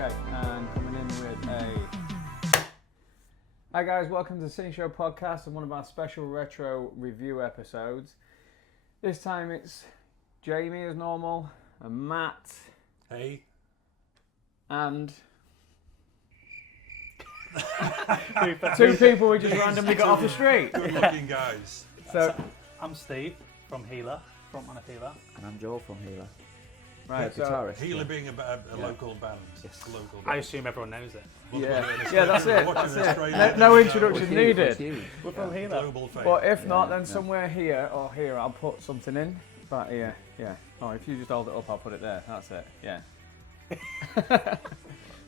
Okay, and coming in with a... Hi guys, welcome to the CineShow Podcast and one of our special retro review episodes. This time it's Jamie as normal, and Matt. Hey. And... two people we just randomly got off the street. Good looking guys. So I'm Steve from Healer, frontman of Healer. And I'm Joel from Healer. right, so guitarist. Healer being a local band. Yes. Local I band. assume everyone knows it. yeah, that's it. No introduction needed. We're from Healer. Global fame. But if not, then somewhere here or here, I'll put something in. But yeah. Oh, if you just hold it up, I'll put it there. That's it. Yeah.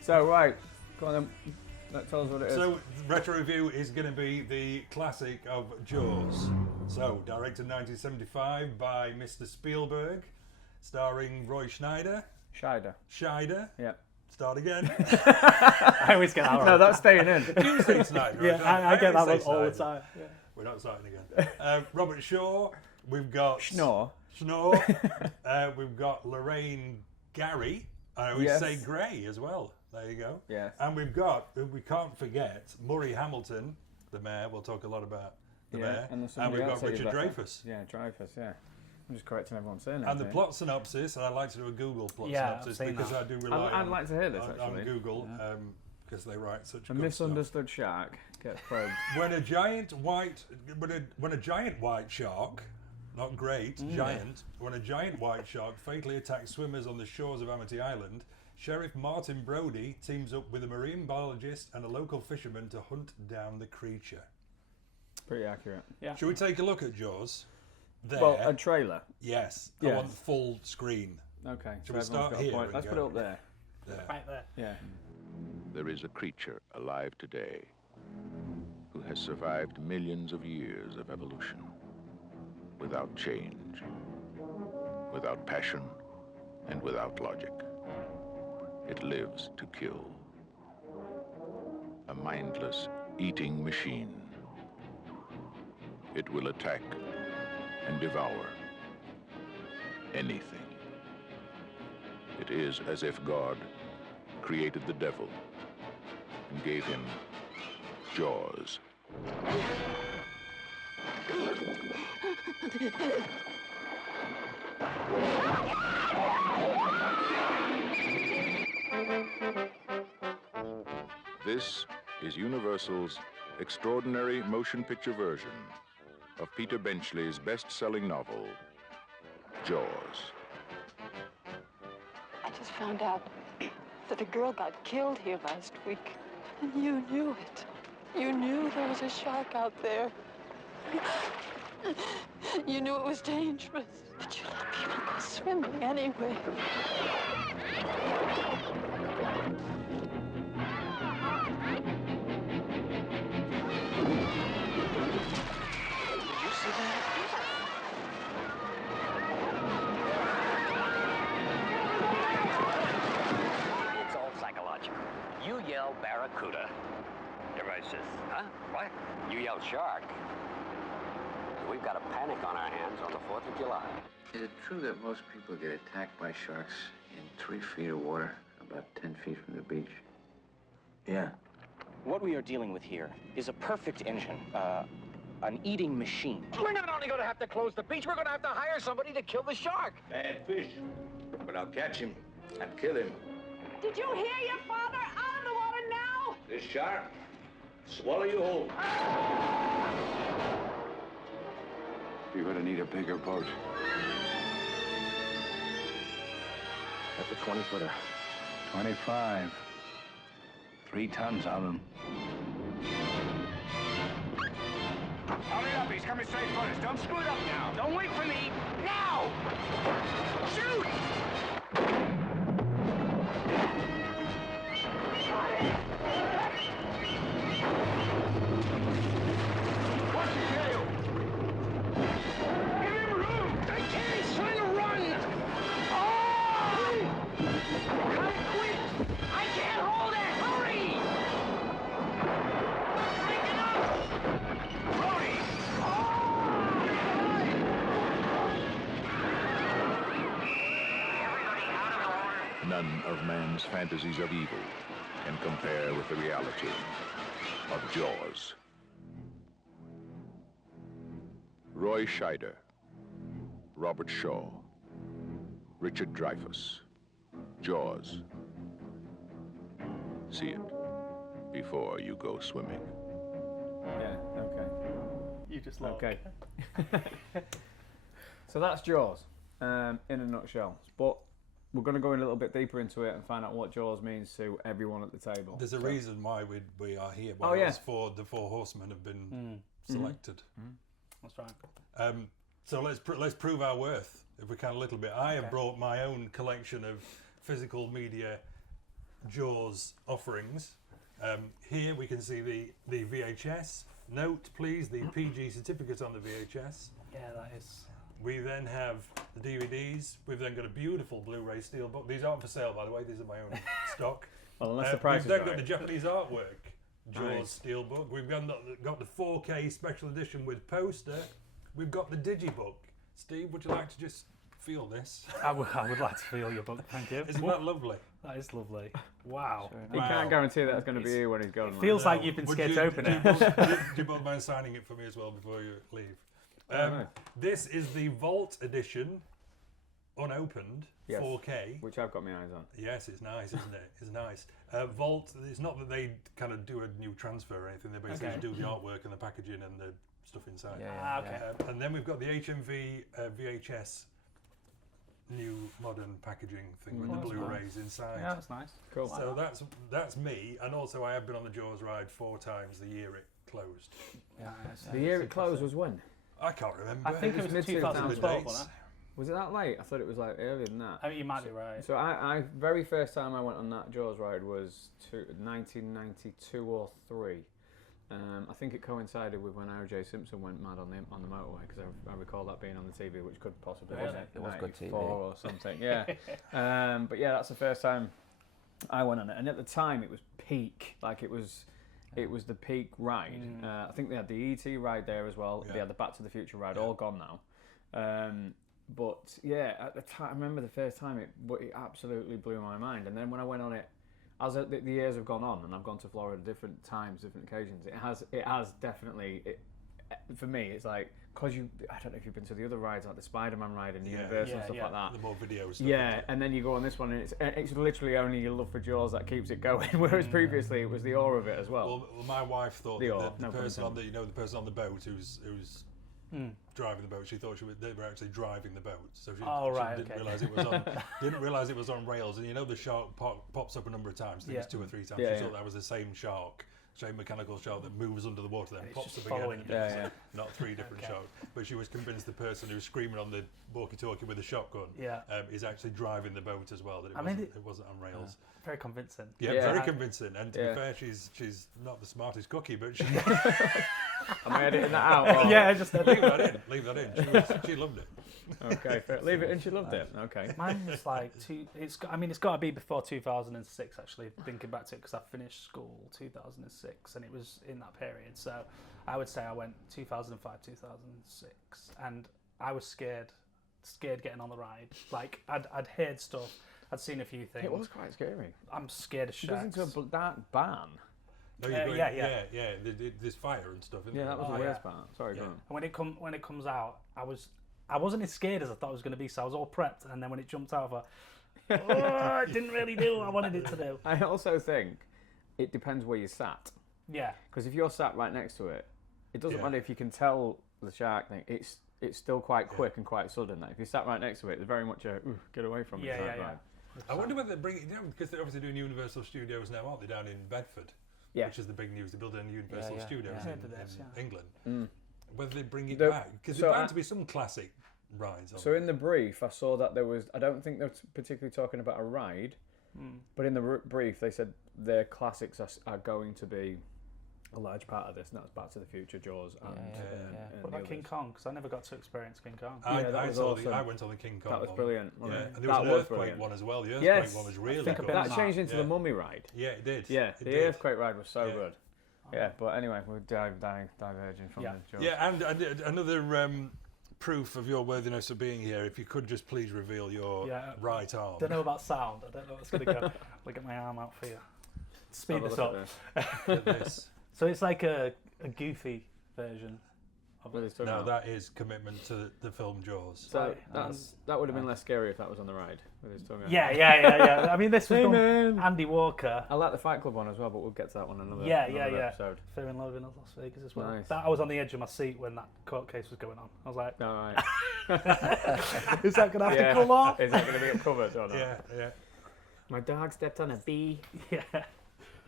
So right, go on then. Tell us what it is. So, retro review is going to be the classic of Jaws. So, directed 1975 by Mr. Spielberg, starring Roy Scheider. Scheider. Yeah. Start again. I always get that wrong. No, that's staying in. You say Snyder. Yeah, I get that one all the time. Yeah. We're not starting again. Robert Shaw. We've got Schnorr. We've got Lorraine Gary. I always say Gray as well. There you go. Yes. And we can't forget Murray Hamilton, the mayor. We'll talk a lot about the mayor. And, there's and somebody we've else got that you've Richard left Dreyfuss. out. Yeah, Dreyfuss, yeah. I'm just correcting everyone's surname. And the plot synopsis, and I like to do a Google plot Yeah, synopsis I've seen because that. I do rely I'd like to hear this, on actually. Google because they write such A good misunderstood shark gets probed. stuff. When a giant white shark, not great, giant, when a giant white shark fatally attacks swimmers on the shores of Amity Island, Sheriff Martin Brody teams up with a marine biologist and a local fisherman to hunt down the creature. Pretty accurate. Yeah. Should we take a look at Jaws? There. Well, a trailer. Yes. I Yes. want full screen. Okay. Should we everyone's start got a here point. and Let's put go? it up there. There. Right there. Yeah. There is a creature alive today who has survived millions of years of evolution without change, without passion, and without logic. It lives to kill. A mindless eating machine. It will attack and devour anything. It is as if God created the devil and gave him jaws. This is Universal's extraordinary motion picture version of Peter Benchley's best-selling novel, Jaws. I just found out that a girl got killed here last week. And you knew it. You knew there was a shark out there. You knew it was dangerous. But you let people go swimming anyway. Did you see that? It's all psychological. You yell barracuda. Everybody says, huh? What? You yell shark. We've got a panic on our hands on the 4th of July. Is it true that most people get attacked by sharks in 3 feet of water, about 10 feet from the beach? Yeah. What we are dealing with here is a perfect engine, an eating machine. We're not only going to have to close the beach, we're going to have to hire somebody to kill the shark. Bad fish. But I'll catch him and kill him. Did you hear your father? Out of the water now! This shark, swallow you whole. You're gonna need a bigger boat. That's a 20-footer. 25. 3 tons of them. Hurry up, he's coming straight for us. Don't screw it up now. Don't wait for me. Now! Shoot! What's he do? Give him room! I can't, he's trying to run! Oh! Come quick! I can't hold it! Hurry! Break it up! Brody! None of man's fantasies of evil can compare with the reality of Jaws. Roy Scheider, Robert Shaw, Richard Dreyfuss. Jaws. See it before you go swimming. Yeah, okay. You just love. Okay. So that's Jaws, in a nutshell. But we're going to go in a little bit deeper into it and find out what Jaws means to everyone at the table. There's a reason why we are here. Oh, yeah. The four horsemen have been selected. That's right. So let's prove our worth, if we can, a little bit. I have brought my own collection of physical media Jaws offerings. Here we can see the VHS. Note, please, the PG certificate on the VHS. Yeah, that is. We then have the DVDs. We've then got a beautiful Blu-ray steelbook. These aren't for sale, by the way. These are my own stock. Well, unless the price We've is then got right. the Japanese artwork Jaws Nice. steelbook. We've got the 4K special edition with poster. We've got the digibook. Steve, would you like to just feel this? I would like to feel your book, thank you. Isn't that lovely? That is lovely. Wow. He can't guarantee that it's going to be here when he's gone. It feels like you've been Would scared you- to open do it. Do you both mind signing it for me as well before you leave? no. This is the Vault edition, unopened, Yes. 4K. Which I've got my eyes on. Yes, it's nice, isn't it? It's nice. Vault, it's not that they kind of do a new transfer or anything. They basically Okay. just do the artwork and the packaging and the stuff inside. Okay. And then we've got the HMV VHS new modern packaging thing with the that's Blu-rays inside. Yeah, that's nice. Cool. So that's me, and also I have been on the Jaws ride 4 times the year it closed. Yeah, The year it closed was when? I can't remember. I think it was mid- 2012, wasn't it? Was it that late? I thought it was like earlier than that. I mean, you might be right. So I very first time I went on that Jaws ride was 1992 or 3. I think it coincided with when O.J. Simpson went mad on the motorway, because I recall that being on the TV, which could possibly Really? be It was good TV. 94 or something. Yeah. But yeah, that's the first time I went on it, and at the time it was peak. Like it was the peak ride. I think they had the E.T. ride there as well. Yeah. They had the Back to the Future ride, all gone now. But yeah, at the time, I remember the first time it absolutely blew my mind. And then when I went on it, as the years have gone on, and I've gone to Florida different times, different occasions, it has definitely. For me, it's like, because I don't know if you've been to the other rides, like the Spider-Man ride and Universal and stuff like that. The more video stuff. Yeah, and then you go on this one, and it's literally only your love for Jaws that keeps it going. Whereas previously, it was the awe of it as well. Well, my wife thought The that awe, the no pun person on intended. the person on the boat who's driving the boat, she thought they were actually driving the boat, so she, Oh, right, didn't okay. realise it was on rails. And you know the shark pops up a number of times. I think it's 2 or 3 times. Yeah, She yeah. thought that was the same shark. Same mechanical shark that moves under the water, then It's pops just up again. following And you. Yeah, it's yeah. Not 3 different sharks. But she was convinced the person who was screaming on the walkie-talkie with the shotgun Yeah. is actually driving the boat as well. That it wasn't on rails. Very convincing. Yeah, Yeah. very convincing. And to Yeah. be fair, she's not the smartest cookie, but she Am I editing that out? Or? Yeah, just leave that in. Leave that in. She loved it. Okay, fair. Leave it in. She loved it. Okay. Mine was like it's got to be before 2006. Actually, thinking back to it, because I finished school 2006, and it was in that period. So I would say I went 2005, 2006, and I was scared getting on the ride. Like I'd heard stuff, I'd seen a few things. It was quite scary. I'm scared of She goes sharks. into a dark barn. No, you're going, yeah. There's fire and stuff. Isn't Yeah, there? that was Oh, the worst yeah. part. Sorry, go Yeah. on. And when it comes out, I wasn't as scared as I thought it was going to be. So I was all prepped, and then when it jumped out, I thought, oh, it didn't really do what I wanted it to do. I also think it depends where you sat. Yeah. Because if you're sat right next to it, it doesn't Yeah. matter if you can tell the shark thing. It's still quite quick and quite sudden. Like if you sat right next to it, it's very much a get away from it. Yeah, type yeah, vibe. I wonder whether they bring it down, because they're obviously doing Universal Studios now, aren't they, down in Bedford? Yeah. Which is the big news. They're building Universal yeah. Studios I heard of this, in England. Whether they bring it The- back, because so there's bound I- to be some classic rides on So there. in the brief, I saw that there was. I don't think they're particularly talking about a ride, but in the brief they said their classics are going to be a large part of this, and that's Back to the Future, Jaws, and What about the King others. Kong? Because I never got to experience King Kong. I that was saw awesome. I went on the King Kong That was one. brilliant, Yeah, wasn't it? and there was That an was earthquake brilliant. one as well. The earthquake Yes. one was really think I've good. been on That that. changed into the Yeah. Mummy ride. Yeah, it did. Yeah, It the did. earthquake ride was so Yeah. good. Yeah, but anyway, we're diverging from Yeah. the Jaws. Yeah, and another proof of your worthiness of being here, if you could just please reveal your right arm. Don't know about sound. I don't know what's going to go. I'll get my arm out for you. Speed this up. Get this. So it's like a goofy version of it. No, that is commitment to the film Jaws. So that would have been less scary if that was on the ride with his tongue out. Yeah. I mean, this was Andy Walker. I like the Fight Club one as well, but we'll get to that one another episode. Fear and Loathing in Las Vegas as well. Nice. That, I was on the edge of my seat when that court case was going on. I was like, all right. is that going to have to come off? Is that going to be covered or not? Yeah. My dog stepped on a bee. Yeah.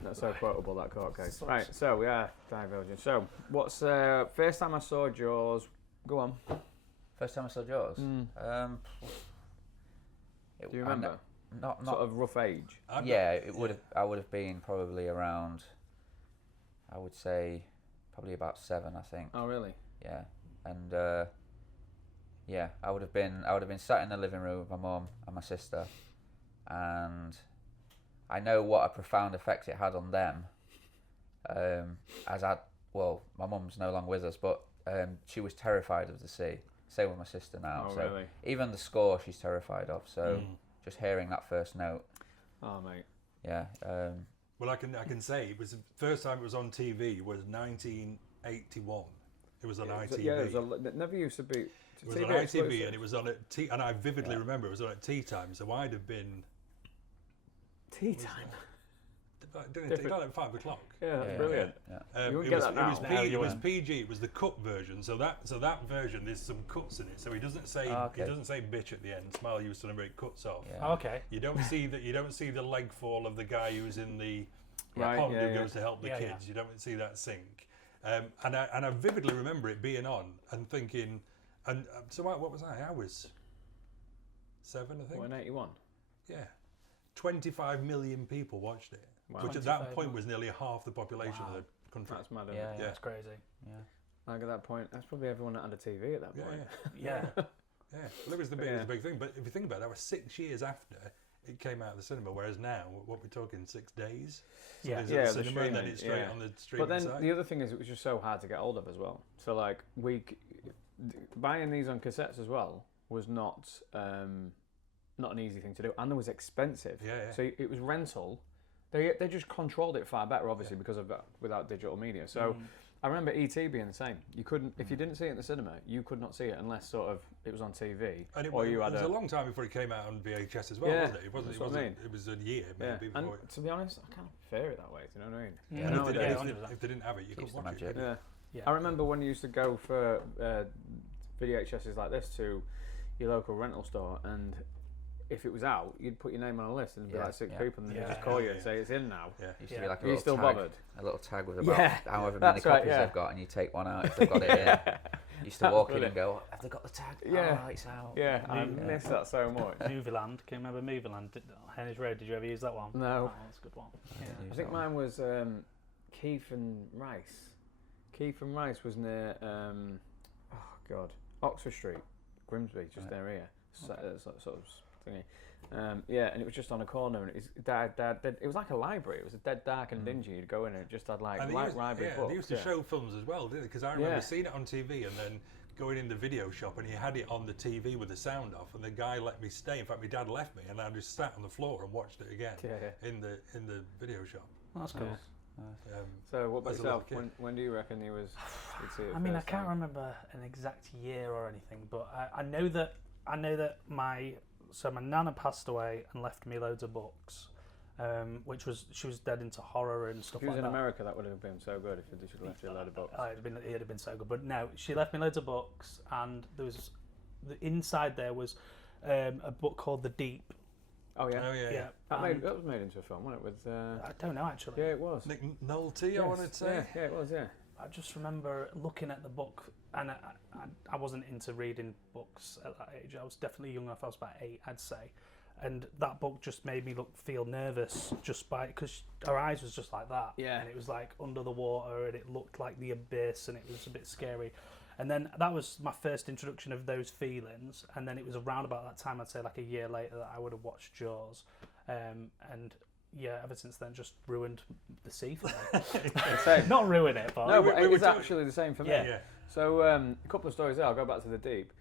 That's so quotable, that court case. Right, so we are diverging. So, what's first time I saw Jaws? Go on. First time I saw Jaws? Do you remember? Not sort of rough age. It would have. I would have been probably around. I would say, probably about 7, I think. Oh, really? Yeah, and I would have been sat in the living room with my mum and my sister, and I know what a profound effect it had on them. My mum's no longer with us, but she was terrified of the sea. Same with my sister now. Oh, so really? even the score she's terrified of. So just hearing that first note. Oh, mate. Yeah. Well, I can say it was the first time it was on TV was 1981. It was on ITV. Yeah, it never used to be. It was on ITV, and it was on at tea. And I vividly remember it was on at tea time. So I'd have been. Tea time. Didn't it at 5 o'clock? Yeah, that's brilliant. Yeah. You wouldn't get that now. It was PG. It was the cut version. So that version, there's some cuts in it. So he doesn't say bitch at the end. Smile, you son of a, it cuts off. Yeah. Okay. You don't see that. You don't see the leg fall of the guy who's in the pond who goes to help the kids. Yeah. You don't see that sink. And I vividly remember it being on and thinking, and so what was I? I was 7, I think. 181. Yeah. 25 million people watched it, which at that point was nearly half the population of the country. That's mad. Yeah, that's crazy. Yeah. Like at that point, that's probably everyone that had a TV at that point. Yeah. Well, it was the big thing. But if you think about it, that was 6 years after it came out of the cinema, whereas now, what we're talking, 6 days? So Yeah. the cinema, and then it's straight on the streaming But then side. the other thing is, it was just so hard to get hold of as well. So like buying these on cassettes as well was not an easy thing to do, and it was expensive. So it was rental. They just controlled it far better, obviously, because of that, without digital media. So I remember E.T. being the same. You couldn't, if you didn't see it in the cinema, you could not see it unless sort of it was on TV. And it was a long time before it came out on VHS as well, wasn't it? It was a year maybe before and to be honest, I kind of prefer it that way. Do you know what I mean? Yeah. If they didn't have it, you could watch it. Yeah. I remember when you used to go for VHSs like this to your local rental store, and if it was out, you'd put your name on a list and be like 6 people, and then they'd just call you and say it's in now. Used to be like Are you still bothered? A little tag with about however many copies they've got, and you take one out if they've got it in. Used to walk in and go, have they got the tag? Yeah. Oh, it's out. Yeah, I miss that so much. Movieland. Can you remember Movieland? Henry's Road. Did you ever use that one? No. Oh, that's a good one. I think mine was Keith and Rice. Keith and Rice was near Oxford Street, Grimsby, just near here. Sort of thingy. And it was just on a corner, and it was dead. It was like a library. It was dead dark and dingy. You'd go in, and it just had like library books. They used to show films as well, didn't they? Because I remember seeing it on TV and then going in the video shop, and he had it on the TV with the sound off, and the guy let me stay. In fact, my dad left me, and I just sat on the floor and watched it again in the video shop. That's cool. So what about yourself? When do you reckon you'd see it? I mean, I can't remember an exact year or anything, but I know that my nana passed away and left me loads of books, she was dead into horror and stuff like that. If she was in America, that would have been so good if she left you a load of books. It'd have been so good. But no, she left me loads of books, and there was inside there was a book called The Deep. Oh yeah. That was made into a film, wasn't it? With I don't know actually. Yeah, it was. Nick Nolte, I wanted to say. Yeah, it was. Yeah. I just remember looking at the book, and I wasn't into reading books at that age. I was definitely young enough. I was about 8, I'd say, and that book just made me feel nervous just because her eyes was just like that. Yeah. And it was like under the water, and it looked like the abyss, and it was a bit scary. And then that was my first introduction of those feelings. And then it was around about that time, I'd say like a year later, that I would have watched Jaws, and ever since then, just ruined the sea for me. Not ruin it, but no, but it's actually the same for me. Yeah. So a couple of stories there. I'll go back to The Deep.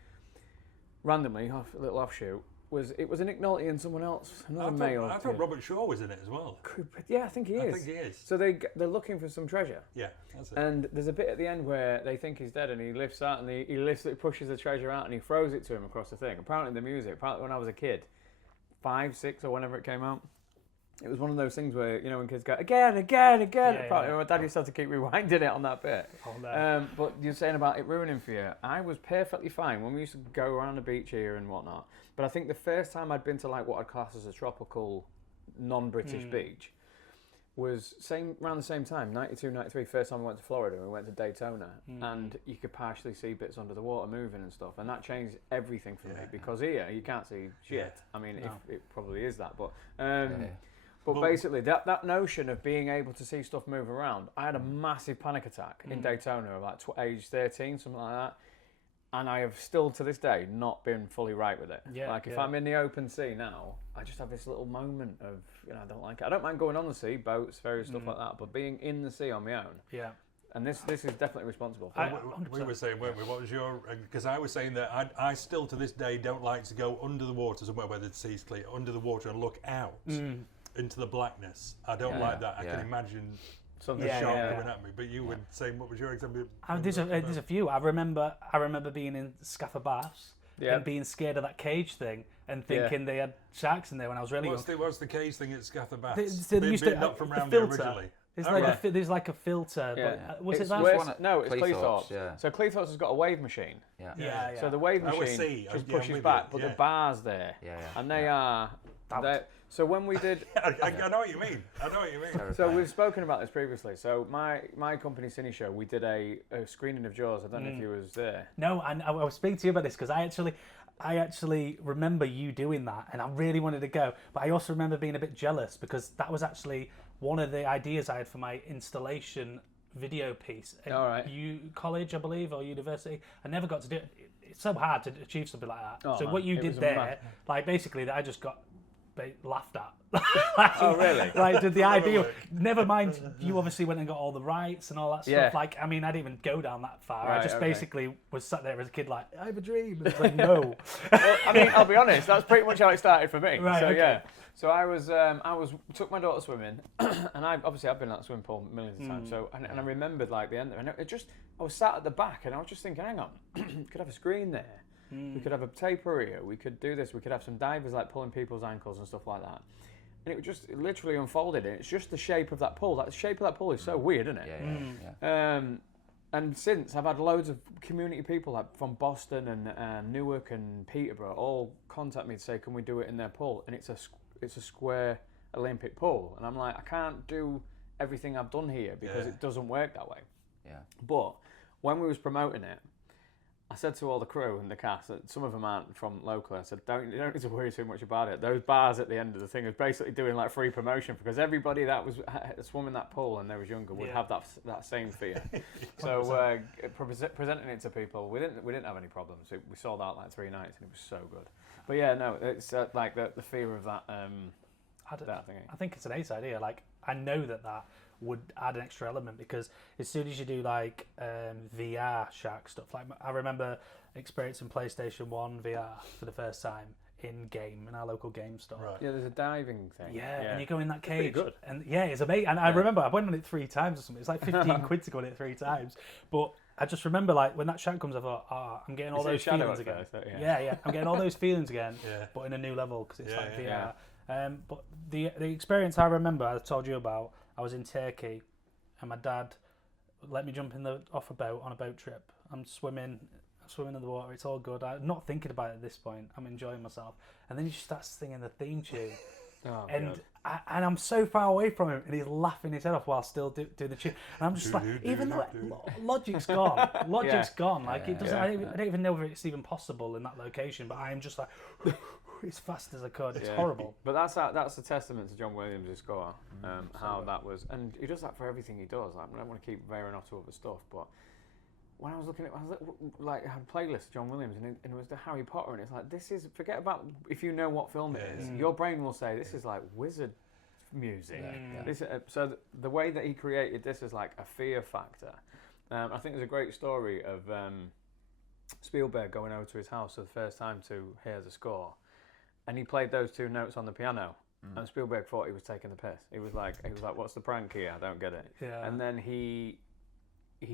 randomly, a little offshoot, was a Nick Nolte and someone else, another male. I thought Robert Shaw was in it as well. Yeah, I think he is. I think he is. So they're looking for some treasure. Yeah, that's it. And there's a bit at the end where they think he's dead, and he lifts out and he pushes the treasure out and he throws it to him across the thing. Apparently the music, when I was a kid, 5, 6 or whenever it came out, it was one of those things where, when kids go, again. Apparently my dad used to have to keep rewinding it on that bit. Oh, no. But you're saying about it ruining for you. I was perfectly fine when we used to go around the beach here and whatnot. But I think the first time I'd been to like what I'd class as a tropical, non-British beach was around the same time, 92, 93, first time I went to Florida. We went to Daytona, and you could partially see bits under the water moving and stuff, and that changed everything for me, because here you can't see shit. I mean, if it probably is that, but but basically that notion of being able to see stuff move around, I had a massive panic attack in Daytona, like age 13, something like that. And I have still, to this day, not been fully right with it. If I'm in the open sea now, I just have this little moment of, I don't like it. I don't mind going on the sea, boats, ferries, stuff like that, but being in the sea on my own. Yeah. And this is definitely responsible for it. We were saying, weren't we? What was your... Because I was saying that I still, to this day, don't like to go under the water somewhere where the sea's clear, under the water and look out into the blackness. I don't like that. I can imagine... The shark coming at me, but you were saying, what was your example? There's a few. I remember being in Scaffer Baths and being scared of that cage thing and thinking they had sharks in there when I was really young. What's the cage thing at Scaffer Baths? They used to, not from around the here filter. originally. There's like a filter. Yeah. But, was it's it that? No, it's Cleethorpes. Cleethorpes. So Cleethorpes has got a wave machine. Yeah. So the wave machine just pushes back, but the bar's there. And they are... So when we did... I know what you mean. So we've spoken about this previously. So my company, CineShow, we did a screening of Jaws. I don't know if you was there. No, and I was speaking to you about this because I actually remember you doing that, and I really wanted to go. But I also remember being a bit jealous because that was actually one of the ideas I had for my installation video piece at college, I believe, or university. I never got to do it. It's so hard to achieve something like that. So what you did there, like basically, that I just got laughed at. Oh really? Like the idea. Never mind. You obviously went and got all the rights and all that stuff. Like I mean, I didn't even go down that far. I just basically was sat there as a kid, like I have a dream. It's like no. Well, I mean, I'll be honest. That's pretty much how it started for me. Right, so okay. So I took my daughter swimming, and I've been in that swimming pool millions of times. So and I remembered like the end. And I was sat at the back, and I was just thinking, hang on, could have a screen there. We could have a taper here. We could do this. We could have some divers like pulling people's ankles and stuff like that. And it literally unfolded. It's just the shape of that pool. That shape of that pool is so weird, isn't it? And since I've had loads of community people like from Boston and Newark and Peterborough all contact me to say, can we do it in their pool? And it's a square Olympic pool. And I'm like, I can't do everything I've done here because it doesn't work that way. Yeah. But when we was promoting it, I said to all the crew and the cast that some of them aren't from locally. I said, you don't need to worry too much about it. Those bars at the end of the thing is basically doing like free promotion because everybody that was swimming that pool and they was younger would have that same fear. So presenting it to people, we didn't have any problems. We sold out like 3 nights and it was so good. But yeah, no, it's like the fear of that. I think it's an ace idea. Like I know that would add an extra element because as soon as you do like VR shark stuff, like I remember experiencing PlayStation 1 VR for the first time in our local game store. Right. Yeah, there's a diving thing. Yeah, and you go in that cage. It's pretty good. And it's amazing. And I remember I went on it 3 times or something. It's like 15 quid to go on it 3 times. But I just remember like when that shark comes, I thought, I'm getting all those feelings again. I'm getting all those feelings again, but in a new level because it's like VR. But the experience I remember, I told you about, I was in Turkey and my dad let me jump off a boat on a boat trip. I'm swimming in the water, it's all good. I'm not thinking about it at this point, I'm enjoying myself. And then he starts singing the theme tune. And I'm so far away from him and he's laughing his head off while still doing the tune. And I'm just like, even though logic's gone. Gone. Like it doesn't. I don't even know if it's even possible in that location, but I'm just like as fast as I could. It's horrible. But that's a testament to John Williams' score. How that was, and he does that for everything he does. Like, I don't want to keep veering off to other stuff, but when I was looking at, I had a playlist of John Williams, and it was the Harry Potter, and it's like, this is, forget about if you know what film it is, your brain will say this is like wizard music. So the way that he created this is like a fear factor. I think there's a great story of Spielberg going over to his house for the first time to hear the score, and he played those 2 notes on the piano, and Spielberg thought he was taking the piss. He was like, "What's the prank here? I don't get it." Yeah. And then he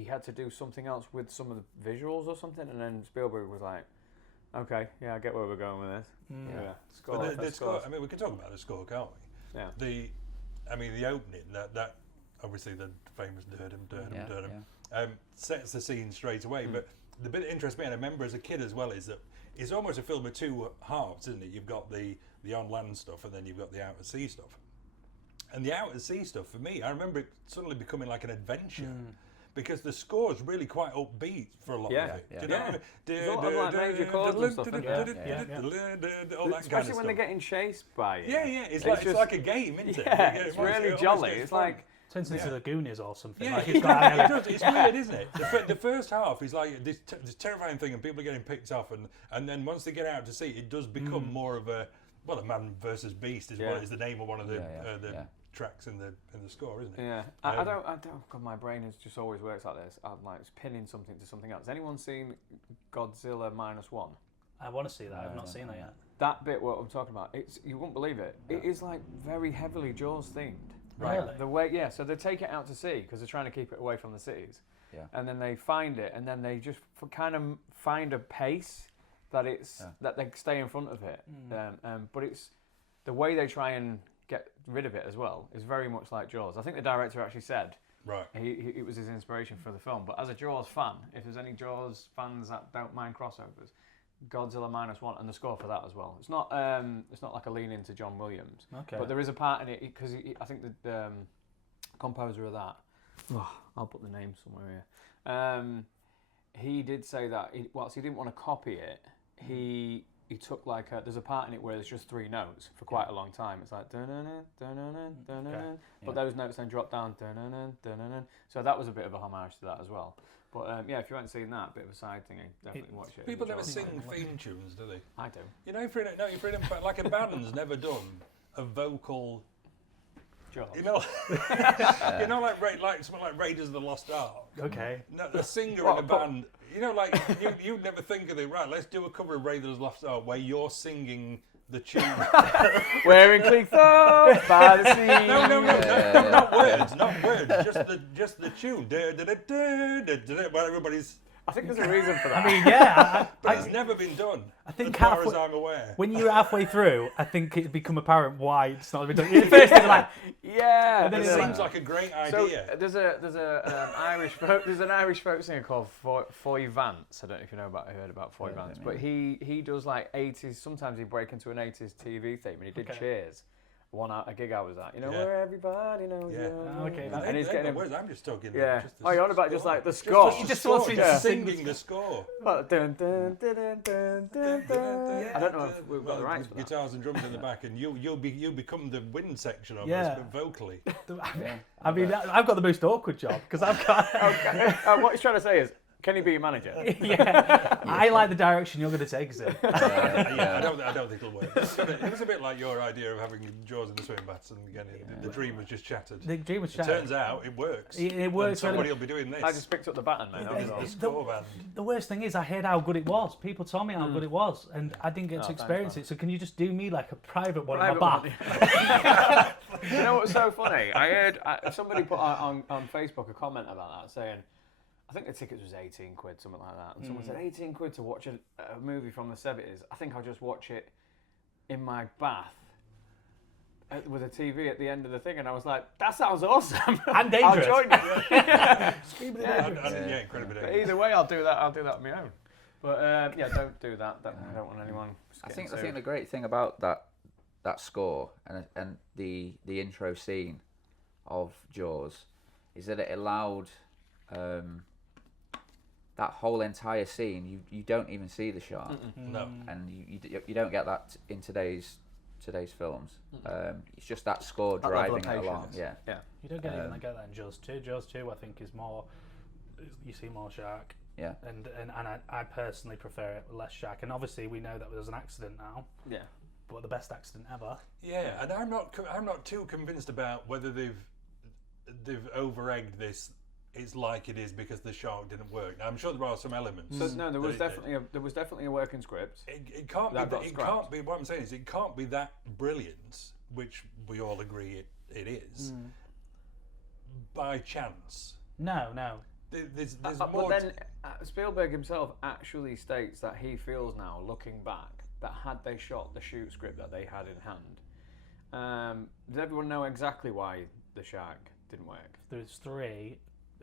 had to do something else with some of the visuals or something, and then Spielberg was like, "Okay, yeah, I get where we're going with this." Yeah, score. But the score. I mean, we can talk about the score, can't we? Yeah. The opening that obviously the famous durdum sets the scene straight away. But the bit that interests me, and I remember as a kid as well, is that it's almost a film of 2 halves, isn't it? You've got the on land stuff, and then you've got the out at sea stuff. And the out at sea stuff, for me, I remember it suddenly becoming like an adventure. Because the score's really quite upbeat for a lot of it. Yeah. Do you know what I mean? There's a lot of like major chords and stuff, isn't there? All that Especially kind of when they're getting chased by it. Yeah, it's like a game, isn't it? Yeah, it's really jolly. It's like turns into the Goonies or something. Yeah, Like it does. It's weird, isn't it? The first half is like this terrifying thing, and people are getting picked off, and then once they get out to sea, it does become more of a man versus beast is what is the name of one of the tracks in the score, isn't it? Yeah, I don't. God, my brain just always works like this. I'm like pinning something to something else. Has anyone seen Godzilla -1? I want to see that. I've not seen that yet. That bit, what I'm talking about, you wouldn't believe it. It is like very heavily Jaws themed. Really? The way, so they take it out to sea because they're trying to keep it away from the cities. Yeah. And then they find it, and then they just kind of find a pace that that they stay in front of it. But it's the way they try and get rid of it as well is very much like Jaws. I think the director actually said it was his inspiration for the film. But as a Jaws fan, if there's any Jaws fans that don't mind crossovers, Godzilla -1 and the score for that as well. It's not like a lean into John Williams. Okay. But there is a part in it because I think the composer of that. I'll put the name somewhere here. He did say that whilst he didn't want to copy it, he took like there's a part in it where there's just 3 notes for quite a long time. It's like dun-dun-dun, dun-dun-dun, dun-dun-dun. But those notes then drop down dun-dun-dun, dun-dun-dun. So that was a bit of a homage to that as well. But if you haven't seen that, bit of a side thing, definitely watch it. People never sing theme tunes, do they? I do. You know, like a band's never done a vocal. Jaws. You know, like something like Raiders of the Lost Ark. Okay. No, the singer in a band. You know, like you'd never think of it. Right, let's do a cover of Raiders of the Lost Ark where you're singing the tune. We're in Cleethorpes by the sea. No, not words. Just the tune. Where everybody's. I think there's a reason for that. I mean, but it's never been done. I think as far as I'm aware. When you're halfway through, I think it'd become apparent why it's not been done. At first, you're like, yeah. It seems like a great idea. So there's an Irish folk singer called Foy Vance. I don't know if you heard about Foy Vance, but he does like 80s. Sometimes he break into an 80s TV theme, and he did Cheers. A gig I was at, where everybody knows. Okay. And he's getting. I'm just talking. Yeah. You're on about just like the score. He just wants me to singing the score. Dun, dun, dun, dun, dun, dun, dun. I don't know if we've got the rights for that. Guitars and drums in the back, and you'll become the wind section of us, but vocally. I mean, I've got the most awkward job because I've got. What he's trying to say is, can he be your manager? Yeah. I like the direction you're going to take us in. I don't think it'll work. It was a bit like your idea of having Jaws in the swim baths, and again, the dream was just shattered. The dream was It shattered. turns out it works. It works. And somebody will be doing this. I just picked up the baton, mate. The score band. The worst thing is, I heard how good it was. People told me how good it was, and I didn't get to experience it. So can you just do me like a private one in my bath? You know what's so funny? I heard somebody put on Facebook a comment about that, saying, I think the tickets was 18 quid, something like that. And someone said, 18 quid to watch a movie from the 70s. I think I'll just watch it in my bath with a TV at the end of the thing. And I was like, that sounds awesome. And dangerous. I'll join you. Yeah, incredibly But dangerous. either way, I'll do that on my own. But don't do that. I don't want anyone I think the great thing about that score and the intro scene of Jaws is that it allowed that whole entire scene. You don't even see the shark. No, and you don't get that in today's films. It's just that score driving it along. Yeah. You don't get that in Jaws 2. Jaws 2, I think, is more. You see more shark. Yeah. And I personally prefer it with less shark. And obviously we know that there's an accident now. Yeah. But the best accident ever. Yeah, and I'm not too convinced about whether they've over-egged this it's like it is because the shark didn't work. Now, I'm sure there are some elements. So no, there was definitely a working script. It can't be. What I'm saying is, it can't be that brilliant, which we all agree it is, by chance. No. There's But more. then Spielberg himself actually states that he feels now, looking back, that had they shot the shoot script that they had in hand, does everyone know exactly why the shark didn't work? There's 3,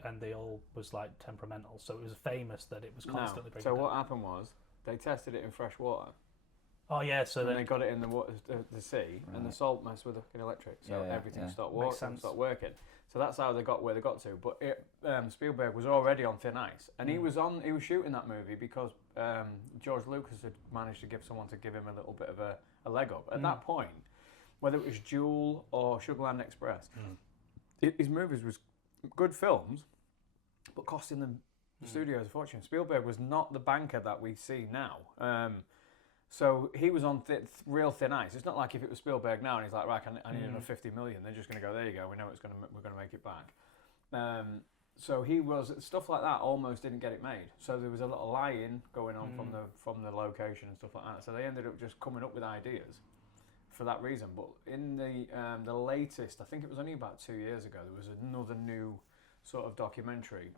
and they all was like temperamental, so it was famous that it was constantly bringing So down. what happened was they tested it in fresh water. Oh yeah, so And then they got it in the water, the sea, and the salt messed with the fucking electric, so everything stopped working. So that's how they got where they got to. But Spielberg was already on thin ice, and he was shooting that movie because George Lucas had managed to give someone to give him a little bit of a leg up. At that point, whether it was Jewel or Sugarland Express, his movies was good films, but costing the studios a fortune. Spielberg was not the banker that we see now. So he was on real thin ice. It's not like if it was Spielberg now and he's like, right, I need another 50 million. They're just going to go, there you go. We know we're going to make it back. So he was stuff like that almost didn't get it made. So there was a lot of lying going on from the location and stuff like that. So they ended up just coming up with ideas for that reason. But in the latest, I think it was only about 2 years ago, there was another new sort of documentary,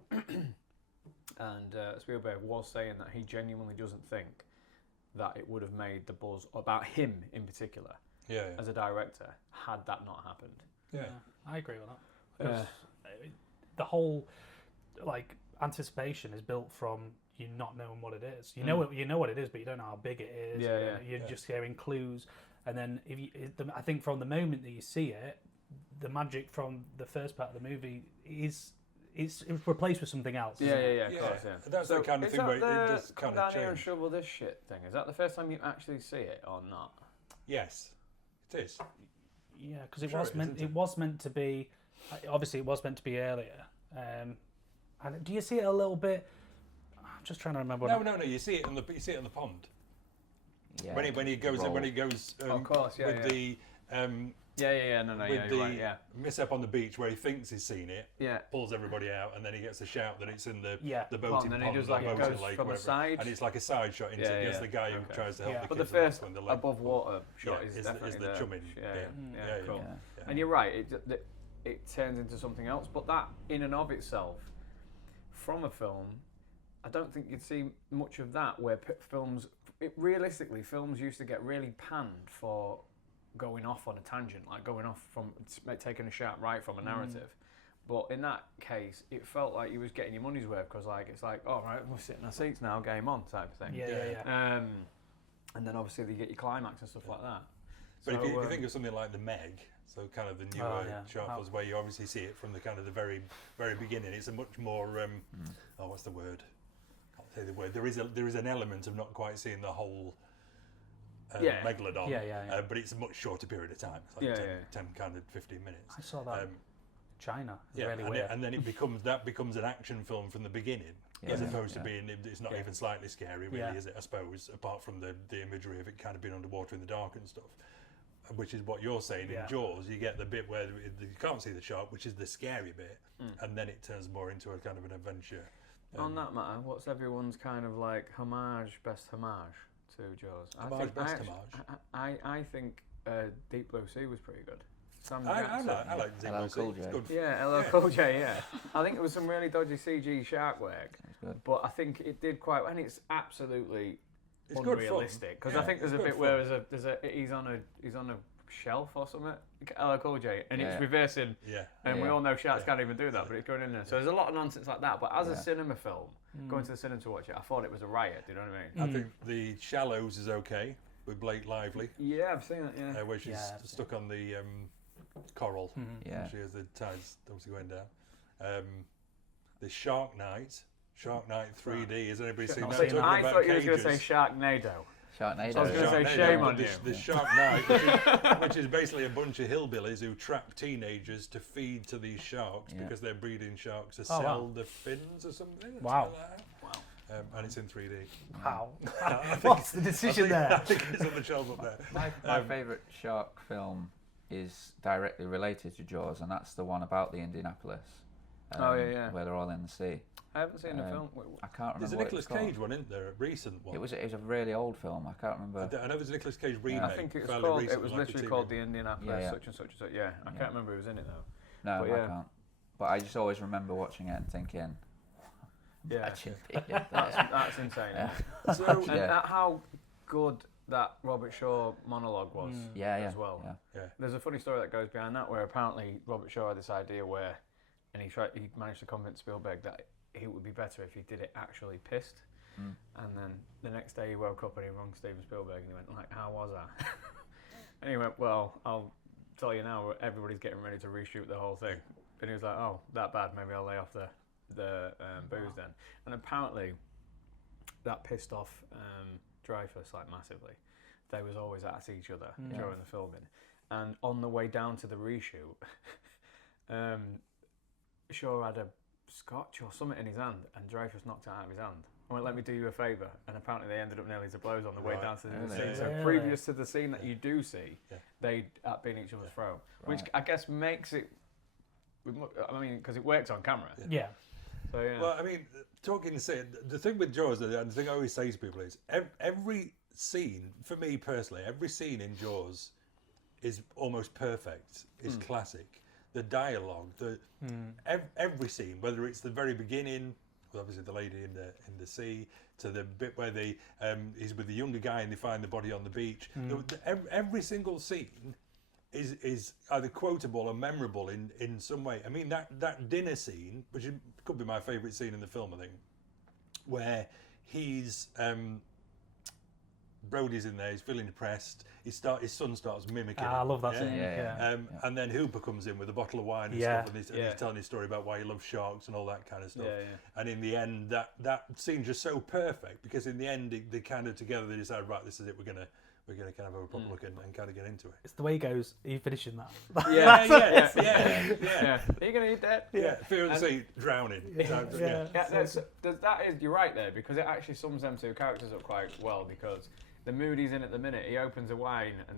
and Spielberg was saying that he genuinely doesn't think that it would have made the buzz about him in particular as a director had that not happened. Yeah, I agree with that. Because the whole anticipation is built from you not knowing what it is. You know what it is, but you don't know how big it is. You're just hearing clues, and then I think from the moment that you see it, the magic from the first part of the movie is it's replaced with something else. Of course. That's the kind of thing where it does kind of down here and change. shovel this shit thing. Is that the first time you actually see it or not? Yes, it is. Yeah, because it was meant to be. Obviously, it was meant to be earlier. And do you see it a little bit? I'm just trying to remember. No. You see it on the pond. Yeah. When he goes of course, with the you're right. mishap on the beach where he thinks he's seen it, Yeah. pulls everybody out, and then he gets a shout that it's in the boating Pond, and he does like it goes from the side, and it's like a side shot into against the guy who tries to help the But kids. the first when above water shot is the definitely chumming. Cool. Yeah. And you're right. It turns into something else, but that in and of itself, from a film, I don't think you'd see much of that. Where realistically, films used to get really panned for going off on a tangent, like going off from taking a shot right from a narrative. But in that case, it felt like you was getting your money's worth because, it's like, all right, we're sitting in our seats now, game on, type of thing. Yeah. And then obviously you get your climax and stuff like that. But if you think of something like The Meg, so kind of the newer shark films where you obviously see it from the kind of the very, very beginning, it's a much more what's the word? I can't say the word. There is an element of not quite seeing the whole megalodon, but it's a much shorter period of time. It's like 10 kind of 15 minutes. I saw that. China. Really weird. And then it becomes an action film from the beginning, as opposed to being. It's not even slightly scary, really, is it? I suppose, apart from the imagery of it kind of being underwater in the dark and stuff. Which is what you're saying in Jaws. You get the bit where you can't see the shark, which is the scary bit, and then it turns more into a kind of an adventure. On that matter, what's everyone's kind of best homage to Jaws? I think Deep Blue Sea was pretty good. I like Deep Blue Sea. It's good. Yeah, LL Cool J, yeah. I think it was some really dodgy CG shark work, but I think it did quite well, and it's absolutely unrealistic. Because I think there's a bit where he's on a shelf or something, LL Cool J, and it's reversing, and we all know sharks can't even do that, but it's going in there. So there's a lot of nonsense like that, but as a cinema film, going to the cinema to watch it, I thought it was a riot, do you know what I mean? I think The Shallows is okay, with Blake Lively. Yeah, I've seen it, where she's stuck on the coral. She has the tides obviously going down. The Shark Night 3D, has anybody seen that? I thought you were going to say Sharknado. Sharknado. So I was going to say shame on you. The Shark Night, which is basically a bunch of hillbillies who trap teenagers to feed to these sharks because they're breeding sharks to sell the fins or something. Wow. And it's in 3D. Wow. What's the decision there? I think it's on the shelf up there. My favourite shark film is directly related to Jaws, and that's the one about the Indianapolis Where they're all in the sea. I haven't seen the film. I can't remember. There's a what Nicolas it's called. Cage one, isn't there? A recent one. It was a really old film. I can't remember. I know there's a Nicolas Cage remake. I think it was fairly called. recent, It was like a literally TV. called The Indianapolis such and such and such. Yeah, I Yeah. can't remember who was in it though. No, But I yeah. can't. But I just always remember watching it and thinking, Yeah, that should be in there. that's insane. Yeah. So, And Yeah. how good that Robert Shaw monologue was as well. Yeah. There's a funny story that goes behind that, where apparently Robert Shaw had this idea where, and he managed to convince Spielberg that it would be better if he did it actually pissed. And then the next day he woke up and he rang Steven Spielberg and he went, like, how was that? And he went, well, I'll tell you now, everybody's getting ready to reshoot the whole thing. And he was like, oh, that bad, maybe I'll lay off the booze then. And apparently that pissed off Dreyfuss like massively. They was always at each other during the filming. And on the way down to the reshoot, Shaw had a scotch or something in his hand and Dreyfuss knocked it out of his hand. I went, let me do you a favour. And apparently they ended up nailing to blows on the way down to the scene. So previous to the scene that you do see, they'd been each other's throat. Which I guess makes it, I mean, because it works on camera. Yeah. So, yeah. Well, I mean, the thing with Jaws, and the thing I always say to people is, every scene, for me personally, every scene in Jaws is almost perfect, is classic. The dialogue, every scene, whether it's the very beginning, obviously the lady in the sea, to the bit where he's with the younger guy and they find the body on the beach. Every single scene is either quotable or memorable in some way. I mean, that dinner scene, which could be my favourite scene in the film, I think, where he's Brody's in there, he's feeling depressed. His son starts mimicking him. I love that scene. And then Hooper comes in with a bottle of wine and stuff, and he's telling his story about why he loves sharks and all that kind of stuff. And in the end, that scene's just so perfect, because in the end, they kind of together they decide, right, this is it. We're gonna kind of have a proper look and kind of get into it. It's the way he goes. Are you finishing that? Yeah. Are you going to eat that? Yeah. Fear of the sea, drowning. You're right there, because it actually sums them two characters up quite well, because the mood he's in at the minute, he opens a wine and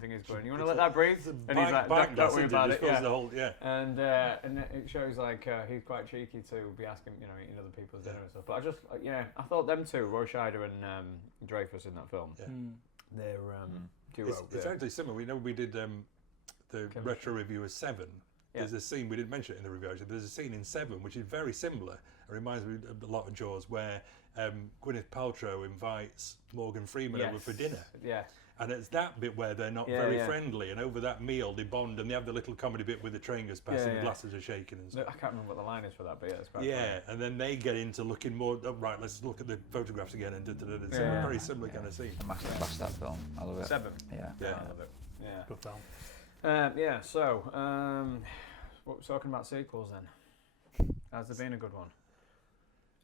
thing is going, you want to let that breathe? And he's like, don't worry about it. And it shows like he's quite cheeky to be asking, eating other people's dinner and stuff. But I thought them two, Roy Scheider and Dreyfuss in that film, they're duo. It's actually similar. We did the retro review of Seven. There's a scene, we didn't mention it in the review actually, but there's a scene in Seven which is very similar. It reminds me a lot of Jaws, where Gwyneth Paltrow invites Morgan Freeman over for dinner. Yeah. And it's that bit where they're not very friendly, and over that meal they bond, and they have the little comedy bit with the train goes past and the glasses are shaking and stuff. I can't remember what the line is for that, but it's quite funny. And then they get into looking more, right, let's look at the photographs again, and it's a very similar kind of scene. Masterclass, that film. I love it. Seven. Yeah. I love it. Yeah. Good film. What we're talking about sequels then. Has there been a good one?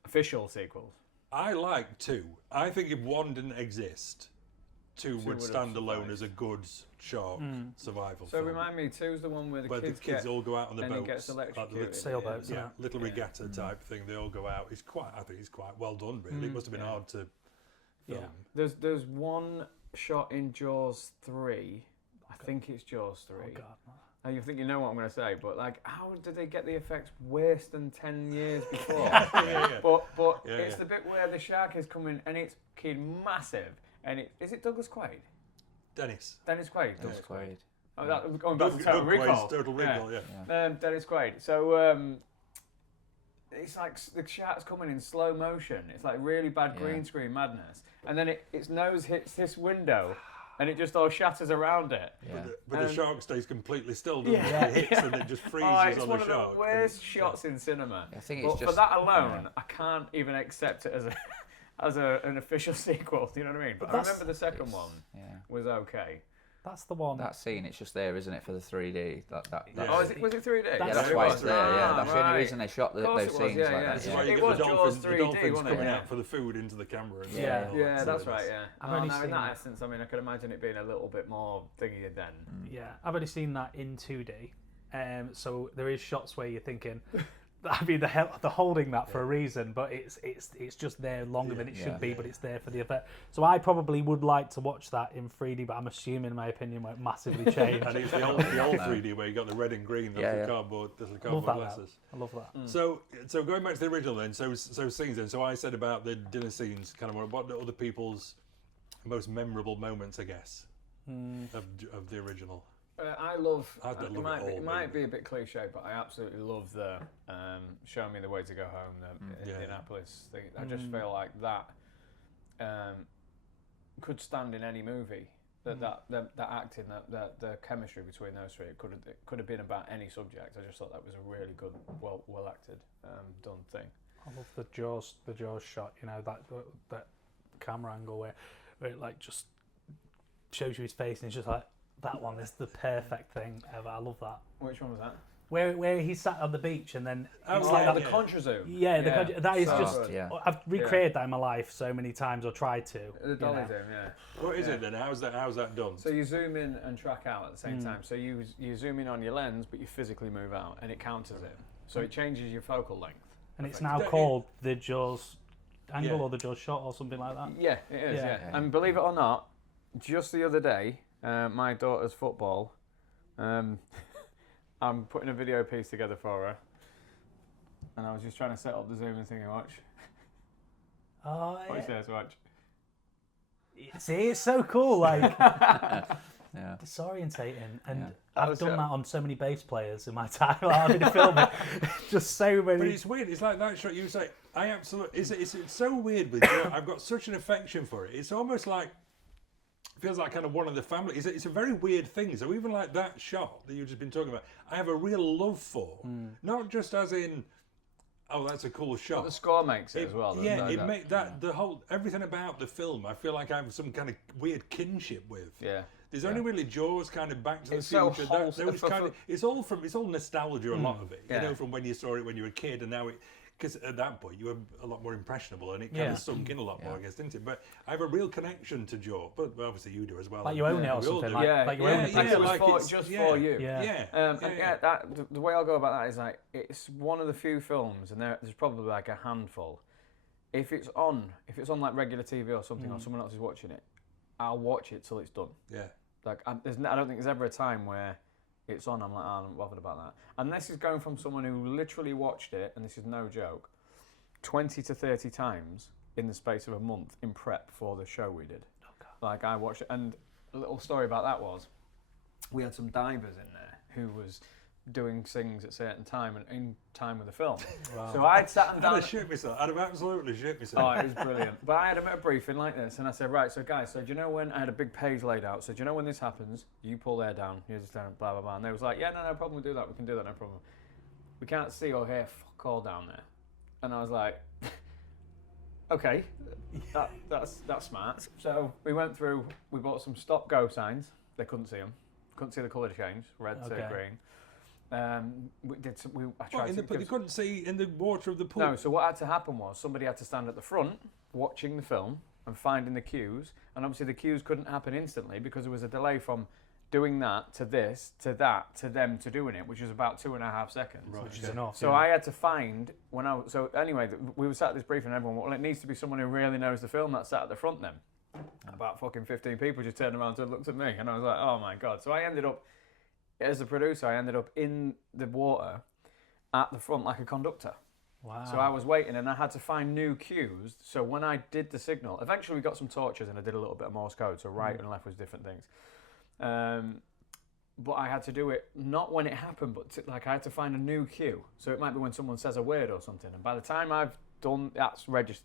Official sequels. I like 2. I think if 1 didn't exist, 2 would stand alone as a good shark survival film. So remind me, 2's the one where the kids all go out on the boats, and it gets electrocuted. like sailboats, little regatta type thing. They all go out. I think it's quite well done. Really, it must have been hard to film. There's one shot in Jaws 3. I think it's Jaws 3. Oh God. And you think you know what I'm going to say, but like, how did they get the effects worse than 10 years before? But it's the bit where the shark is coming and it's massive. And is it Douglas Quaid? Dennis Quaid. Dennis Quaid. Oh, going back to Total Recall. Total Recall, Dennis Quaid. So it's like the shark's coming in slow motion. It's like really bad green screen madness. And then its nose hits this window. And it just all shatters around it. Yeah. But the shark stays completely still, doesn't it? It hits and it just freezes on the shark. It's one of the worst shots in cinema. I think it's for that alone, I can't even accept it as an official sequel. Do you know what I mean? But I remember the second one was okay. That's the one. That scene, it's just there, isn't it, for the 3D? Oh, was it 3D? Yeah, that's why it's there. That's the only reason they shot those scenes like that. This is why you get the dolphins coming out for the food into the camera. Yeah, that's right. Yeah. Now in that essence, I mean, I could imagine it being a little bit more thingy then. Yeah, I've only seen that in 2D. So there is shots where you're thinking, I mean, they're holding that for a reason, but it's just there longer than it should be, but it's there for the effect. So I probably would like to watch that in 3D, but I'm assuming my opinion won't massively change. And it's the old 3D where you got the red and green, the cardboard glasses. I love that. So going back to the original then, so scenes then. So I said about the dinner scenes, kind of what are other people's most memorable moments, I guess, of the original. I love. It might be a bit cliche, but I absolutely love the "Show Me the Way to Go Home," the Indianapolis thing. I just feel like that could stand in any movie. That acting, that the chemistry between those three, it could have been about any subject. I just thought that was a really good, well acted, done thing. I love the Jaws shot. You know, that camera angle where it like just shows you his face, and it's just like. That one is the perfect thing ever. I love that. Which one was that? Where he sat on the beach and then it's like the contra zoom. Yeah, that is so just. good. I've recreated that in my life so many times, or tried to. The dolly zoom, yeah. What is it then? How's that done? So you zoom in and track out at the same time. So you zoom in on your lens, but you physically move out, and it counters it. So it changes your focal length. And it's now called the Jaws angle or the Jaws shot or something like that. Yeah, it is. Yeah. And believe it or not, just the other day. My daughter's football. I'm putting a video piece together for her, and I was just trying to set up the zoom and thing and watch. Oh, Watch this, watch. See, it's so cool, like disorientating, and I've done that on so many bass players in my time. Like, having to film it, just so many. But it's weird. It's like that shot. You say, I absolutely. It's so weird with you. I've got such an affection for it. It's almost like. Feels like kind of one of the family. It's a very weird thing. So even like that shot that you've just been talking about, I have a real love for. Not just as in, oh, that's a cool shot. But the score makes it as well. The whole everything about the film. I feel like I have some kind of weird kinship with. Yeah. There's only really Jaws, kind of Back to the so Future. wholesome. It's all nostalgia. A lot of it, you know, from when you saw it when you were a kid, and now it. Because at that point you were a lot more impressionable, and it kind of sunk in a lot more, I guess, didn't it? But I have a real connection to Jaws, but obviously you do as well. Like you own it or something. Like you own it. Just for you. Yeah. The way I'll go about that is like it's one of the few films, and there's probably like a handful. If it's on like regular TV or something, or someone else is watching it, I'll watch it till it's done. Yeah. Like I don't think there's ever a time where. It's on, I'm like, I'm not bothered about that. And this is going from someone who literally watched it, and this is no joke, 20 to 30 times in the space of a month in prep for the show we did. Okay. Like, I watched it, and a little story about that was, we had some divers in there who was doing things at a certain time and in time with the film. Wow. So I'd sat them down. I'd have absolutely shit myself. Oh, it was brilliant. But I had a briefing like this, and I said, right, so guys, so do you know when I had a big page laid out? So do you know when this happens? You pull there down, here's this down, blah, blah, blah. And they was like, yeah, no problem, we'll do that, we can do that, no problem. We can't see or hear fuck all down there. And I was like, okay, that's smart. So we went through, we bought some stop-go signs. They couldn't see them. Couldn't see the colour change, red to green. They couldn't see in the water of the pool. No, so what had to happen was somebody had to stand at the front watching the film and finding the cues, and obviously the cues couldn't happen instantly because there was a delay from doing that to this to that to them to doing it, which is about 2.5 seconds. Right, which is enough. So I had to find so anyway, we were sat at this briefing and everyone went, well, it needs to be someone who really knows the film that sat at the front then. About fucking 15 people just turned around and looked at me, and I was like, oh my God. So I ended up, as a producer, in the water at the front like a conductor. Wow. So I was waiting, and I had to find new cues. So when I did the signal, eventually we got some torches, and I did a little bit of Morse code, so right and left was different things. But I had to do it not when it happened, but I had to find a new cue. So it might be when someone says a word or something, and by the time I've done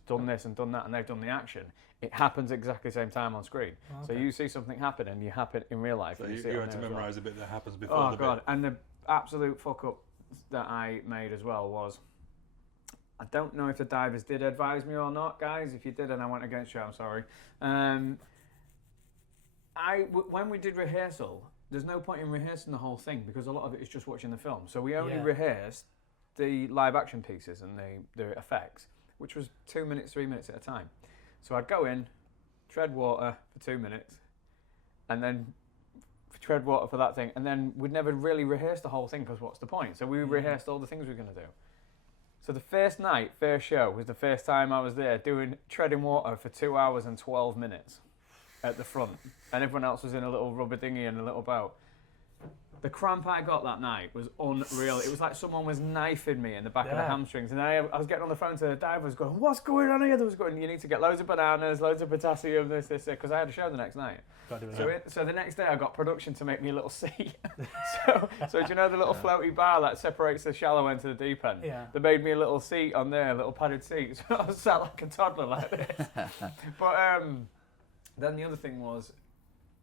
done this and done that, and they've done the action, it happens exactly the same time on screen. Okay. So you see something happen, and you happen in real life. So you had to memorise a bit that happens before. Oh God! And the absolute fuck up that I made as well was, I don't know if the divers did advise me or not, guys. If you did and I went against you, I'm sorry. When we did rehearsal, there's no point in rehearsing the whole thing because a lot of it is just watching the film. So we only rehearsed the live action pieces and the effects, which was 2 minutes, 3 minutes at a time. So I'd go in, tread water for 2 minutes, and then tread water for that thing, and then we'd never really rehearse the whole thing because what's the point? So we rehearsed all the things we were going to do. So the first show, was the first time I was there treading water for 2 hours and 12 minutes at the front. And everyone else was in a little rubber dinghy and a little boat. The cramp I got that night was unreal. It was like someone was knifing me in the back of the hamstrings. And I was getting on the phone to the divers going, what's going on here? They was going, you need to get loads of bananas, loads of potassium, this, because I had a show the next night. So the next day I got production to make me a little seat. so do you know the little floaty bar that separates the shallow end to the deep end? Yeah. They made me a little seat on there, a little padded seat. So I was sat like a toddler like this. But then the other thing was,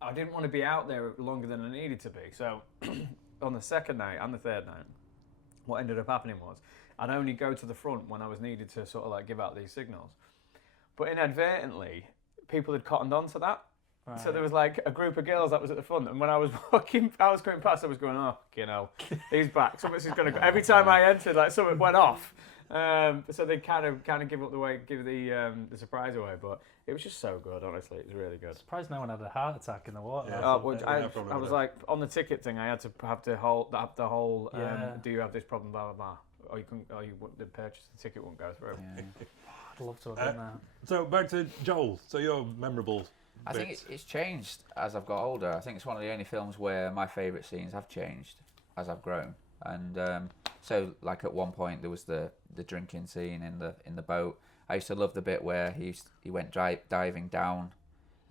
I didn't want to be out there longer than I needed to be. So on the second night and the third night, what ended up happening was I'd only go to the front when I was needed to sort of like give out these signals. But inadvertently, people had cottoned on to that. Right. So there was like a group of girls that was at the front, and when I was coming past, I was going, oh, you know, he's back. Something's going to go. Every time I entered, like something went off. So they kind of give the surprise away, but it was just so good. Honestly, it was really good. Surprised no one had a heart attack in the water. Yeah. I was like on the ticket thing. I had to have the whole. Do you have this problem? Blah blah blah. Or you couldn't. Or the purchase the ticket won't go through. Yeah. I'd love to have done that. So back to Joel. So your memorable. I think it's changed as I've got older. I think it's one of the only films where my favourite scenes have changed as I've grown. And so, like at one point, there was the drinking scene in the boat. I used to love the bit where he went diving down,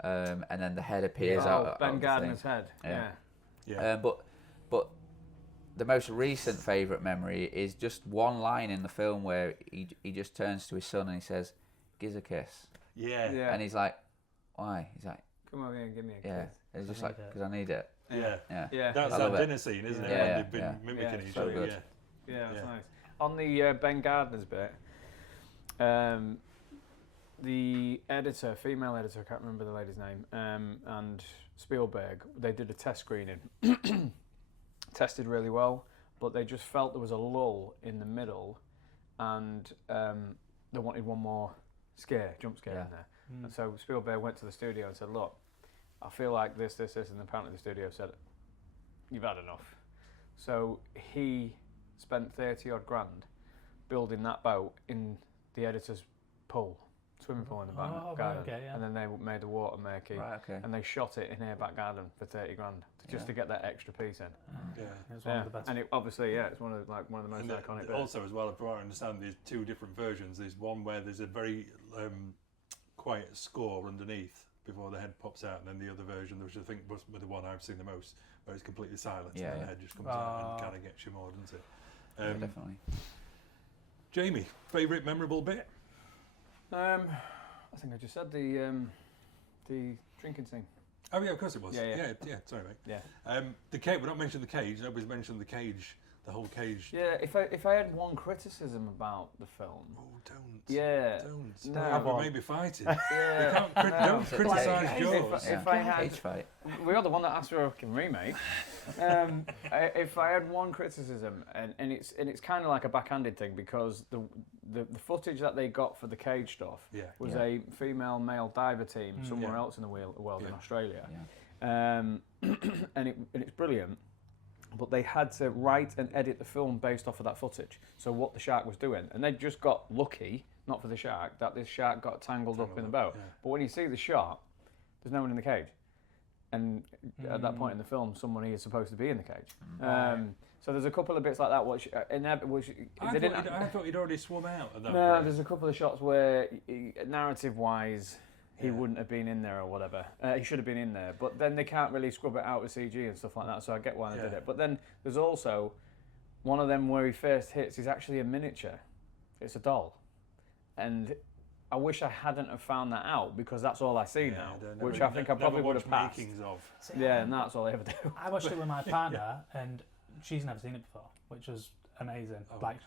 and then the head appears out. Ben Gardner's head. Yeah. But the most recent favourite memory is just one line in the film where he just turns to his son and he says, "Gives a kiss." Yeah. And he's like, "Why?" He's like, "Come over here and give me a kiss." Yeah. And he's just like, "Because I need it." Yeah. That's that dinner scene, isn't it? When they've been mimicking each other. Good. Yeah, that's nice. On the Ben Gardner's bit, the editor, female editor, I can't remember the lady's name, and Spielberg, they did a test screening. Tested really well, but they just felt there was a lull in the middle, and they wanted one more jump scare in there. And so Spielberg went to the studio and said, look, I feel like this, and apparently the studio said, you've had enough. So he spent 30 odd grand building that boat in the editor's swimming pool in the back garden. Okay, yeah. And then they made the water murky. Right, okay. And they shot it in their back garden for 30 grand just to get that extra piece in. It was one of the best. And it, obviously, it's one of the most iconic bits. Also, as well, from what I understand, there's two different versions. There's one where there's a very quiet score underneath before the head pops out, and then the other version, which I think was the one I've seen the most, where it's completely silent and the head just comes out and kind of gets you more, doesn't it? Definitely. Jamie, favourite memorable bit? I think I just said the drinking scene. Oh yeah, of course it was. Yeah. Sorry, mate. Yeah. The cage. We're not mentioning the cage. Nobody's mentioned the cage. The whole cage. Yeah. If I had one criticism about the film. Oh, don't. Yeah. Don't. No. We may be fighting. Yeah. Don't criticise Jaws. If I had, cage fight. we are the one that asked for a fucking remake. If I had one criticism, and it's kind of like a backhanded thing, because the footage that they got for the cage stuff was a female-male diver team somewhere else in the world in Australia, and it's brilliant. But they had to write and edit the film based off of that footage. So what the shark was doing, and they just got lucky, not for the shark, that this shark got tangled up in the boat. Yeah. But when you see the shot, there's no one in the cage. And at that point in the film, somebody is supposed to be in the cage. So there's a couple of bits like that. I thought he'd already swum out at that point. No, there's a couple of shots where, narrative-wise, he wouldn't have been in there or whatever. He should have been in there. But then they can't really scrub it out with CG and stuff like that, so I get why they did it. But then there's also one of them where he first hits is actually a miniature. It's a doll. And I wish I hadn't have found that out, because that's all I see now, which I think I probably would have passed. Makings of. Yeah, and that's all I ever do. I watched it with my partner, and she's never seen it before, which was amazing. How lucky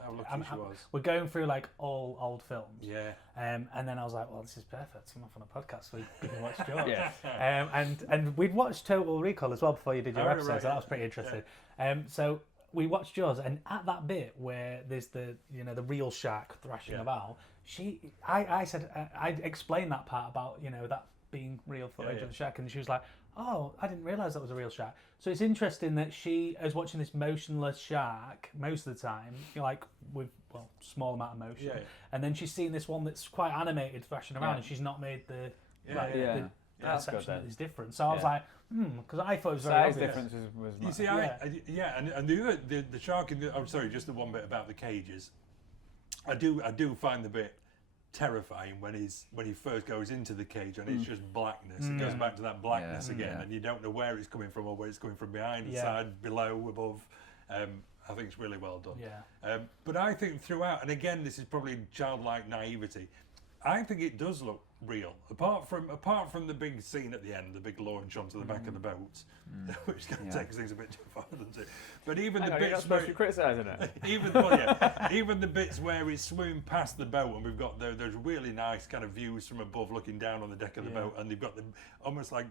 she was. We're going through like all old films. Yeah. And then I was like, well, this is perfect to come off on a podcast so we can watch Jaws. And we'd watched Total Recall as well before you did your episode, so that was pretty interesting. So we watched Jaws, and at that bit where there's the real shark thrashing about, I explained that part about, that being real footage of the shark, and she was like, "Oh, I didn't realise that was a real shark." So it's interesting that she is watching this motionless shark most of the time, like with small amount of motion, and then she's seeing this one that's quite animated thrashing around, and she's not made the perception that is different. So I was like, because I thought it was very obvious. Difference was You see, and the shark in the. I'm sorry, just the one bit about the cages. I do find the bit terrifying when he first goes into the cage and it's just blackness. It goes back to that blackness again, and you don't know where it's coming from or where it's coming from, behind, side, below, above. I think it's really well done. But I think throughout, and again, this is probably childlike naivety, I think it does look real. Apart from the big scene at the end, the big launch onto the back of the boat, which kind of takes things a bit too far, doesn't it? But even the bits you're not supposed to be criticising it. Even the bits where he's swimming past the boat, and we've got those really nice kind of views from above, looking down on the deck of the boat, and they've got the almost like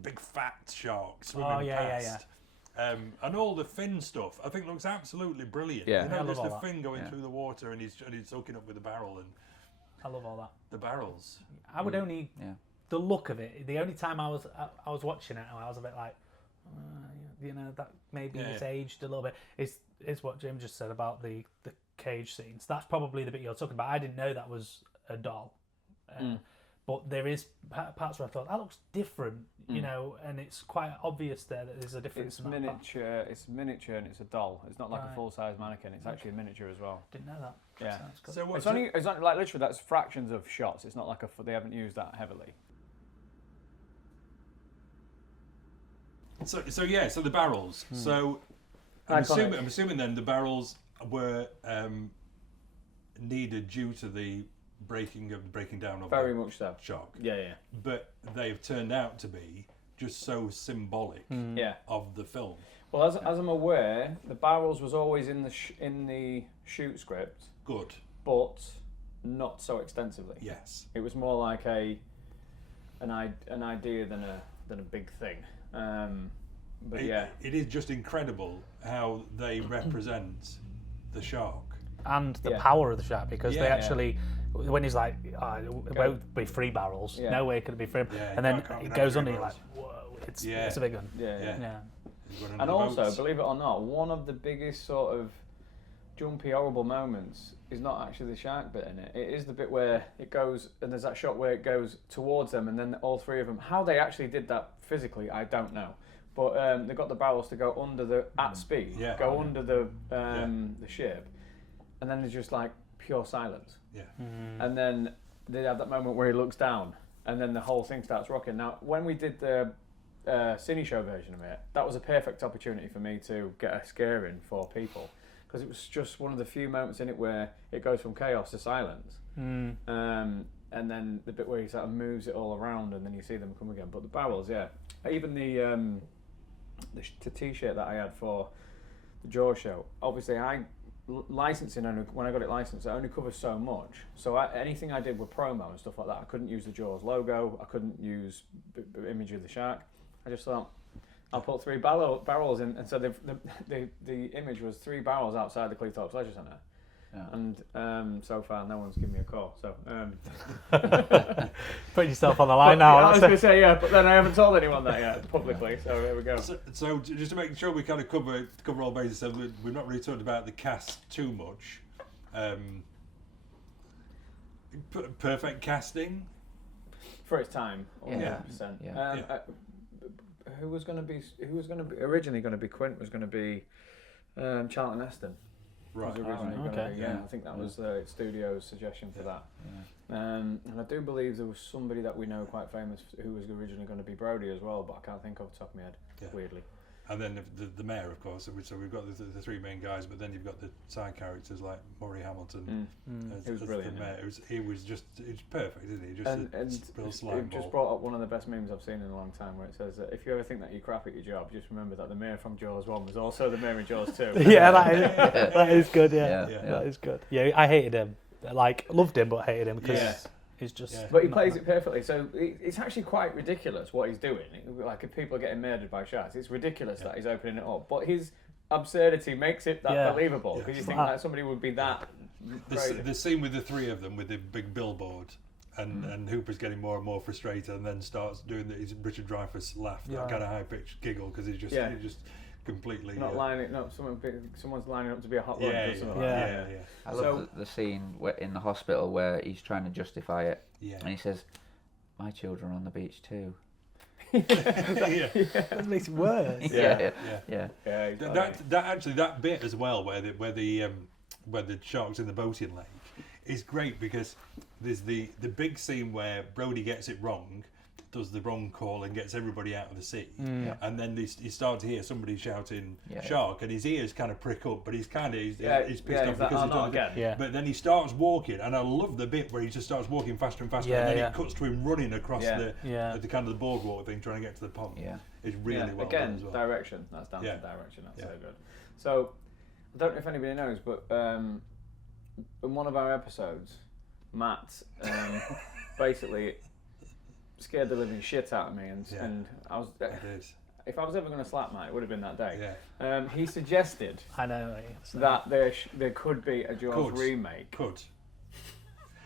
big fat shark swimming past. And all the fin stuff, I think looks absolutely brilliant. Yeah. You know, I love just all the fin going through the water, and he's soaking up with the barrel, and I love all that. the barrels. I would only the look of it. The only time I was watching it, I was a bit like, that maybe it's aged a little bit. Is what Jim just said about the cage scenes. That's probably the bit you're talking about. I didn't know that was a doll, but there is parts where I thought that looks different, and it's quite obvious there that there's a difference. It's miniature. It's miniature and it's a doll. It's not like a full-size mannequin. It's actually a miniature as well. Didn't know that. Yeah. Cool. So It's only like literally that's fractions of shots. It's not like they haven't used that heavily. So the barrels. So I'm assuming then the barrels were needed due to the breaking down of Very the much so. shark. Yeah. But they've turned out to be just so symbolic of the film. Well, as I'm aware, the barrels was always in the shoot script. Good. But not so extensively. Yes. It was more like an idea than a big thing. But it is just incredible how they represent the shark and the power of the shark, because they actually, when he's like, it won't be 3 barrels, no way could it be 3, and then it goes under, you're like, whoa, it's a big one. Yeah. And also, believe it or not, one of the biggest sort of jumpy, horrible moments is not actually the shark bit in it. It is the bit where it goes, and there's that shot where it goes towards them, and then all 3 of them. How they actually did that physically, I don't know. But they got the barrels to go under at speed, under the ship, and then there's just like pure silence. Yeah. And then they have that moment where he looks down, and then the whole thing starts rocking. Now, when we did the CineShow version of it, that was a perfect opportunity for me to get a scare in for people, because it was just one of the few moments in it where it goes from chaos to silence. And then the bit where he sort of moves it all around, and then you see them come again. But the barrels, even the T-shirt that I had for the Jaws show, obviously licensing, when I got it licensed, it only covers so much. So anything I did with promo and stuff like that, I couldn't use the Jaws logo, I couldn't use the image of the shark. I just thought, I'll put 3 barrels in, and so the image was 3 barrels outside the Cleethorpes Leisure Centre. And so far, no one's given me a call. So put yourself on the line now. I was going to say but then I haven't told anyone that yet publicly. So there we go. So just to make sure we kind of cover all bases, so we've not really talked about the cast too much. Perfect casting for its time. 100%. Who was going to be originally going to be Quint was going to be Charlton Heston. Right. I think that was the studio's suggestion for that. And I do believe there was somebody that we know quite famous who was originally going to be Brody as well, but I can't think off the top of my head, weirdly. And then the mayor, of course. So we've got the 3 main guys, but then you've got the side characters like Murray Hamilton. He was brilliant. The mayor. He was perfect, isn't he? It just brought up one of the best memes I've seen in a long time, where it says that if you ever think that you're crap at your job, just remember that the mayor from Jaws 1 was also the mayor in Jaws 2. That is good. That is good. Yeah, I hated him. Loved him, but hated him because. He's just but he plays it perfectly, so it's actually quite ridiculous what he's doing. Like, if people are getting murdered by sharks, it's ridiculous that he's opening it up, but his absurdity makes it that believable, because you think like somebody would be that the scene with the 3 of them with the big billboard, and Hooper's getting more and more frustrated, and then starts doing his Richard Dreyfuss laugh, that kind of high pitched giggle, because he's just completely someone's lining up to be a hot lunch or something. I love the scene in the hospital where he's trying to justify it, and he says, "My children are on the beach too." That makes it worse. Yeah. That bit as well, where the shark's in the boating lake, is great, because there's the big scene where Brody gets it wrong, does the wrong call, and gets everybody out of the sea, and then you start to hear somebody shouting shark, and his ears kind of prick up, but he's pissed off because he's done it. But then he starts walking, and I love the bit where he just starts walking faster and faster, and then it cuts to him running across the kind of the boardwalk thing, trying to get to the pond. It's really well done as well. Direction. That's down to direction. That's so good. So I don't know if anybody knows, but in one of our episodes, Matt basically scared the living shit out of me, and I was. If I was ever going to slap Matt, it would have been that day. He suggested that there could be a Jaws remake.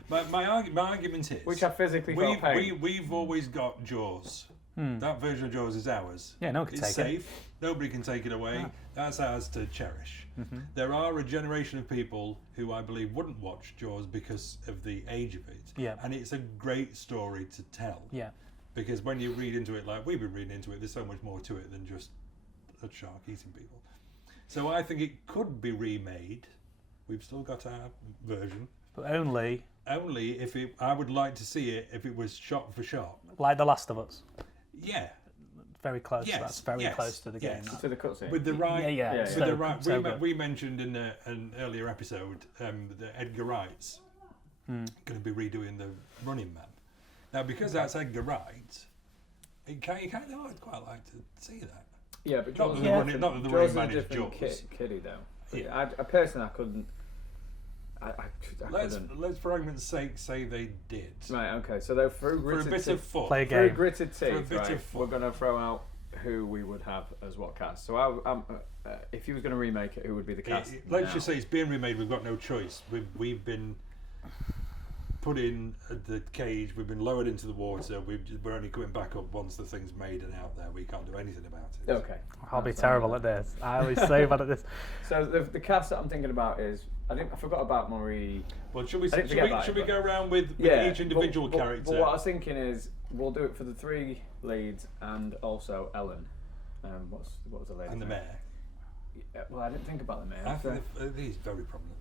My argument is, which I physically felt pain. We've always got Jaws. That version of Jaws is ours. Yeah, no one can it's take safe. Nobody can take it away. That's ours to cherish. There are a generation of people who I believe wouldn't watch Jaws because of the age of it. And it's a great story to tell. Because when you read into it, like we've been reading into it, there's so much more to it than just a shark eating people. So I think it could be remade. We've still got our version. But only if it. I would like to see it if it was shot for shot. Like The Last of Us. Yeah. Very close. That's very close to the game. To the cutscene. With the right. With the right. We mentioned in an earlier episode that Edgar Wright's going to be redoing the Running Man. Now, because that's Edgar Wright, I'd quite like to see that. Yeah, but not that the Running Man is Jaws. Kiddie though. I personally couldn't. I let's for argument's sake say they did. Right. Okay. So they're through for a bit of fun. Play a game. Through gritted teeth. We're going to throw out who we would have as what cast. So if you was going to remake it, who would be the cast? Let's just say it's being remade. We've got no choice. We've been put in the cage. We've been lowered into the water. We're only coming back up once the thing's made and out there. We can't do anything about it. Okay. I'll be terrible at this. I always say bad at this. So the cast that I'm thinking about is I forgot about Marie. Well, should we go around with each individual character? But what I was thinking is we'll do it for the three leads and also Ellen. What was the lady? And the mayor. Well, I didn't think about the mayor. I think he's very prominent.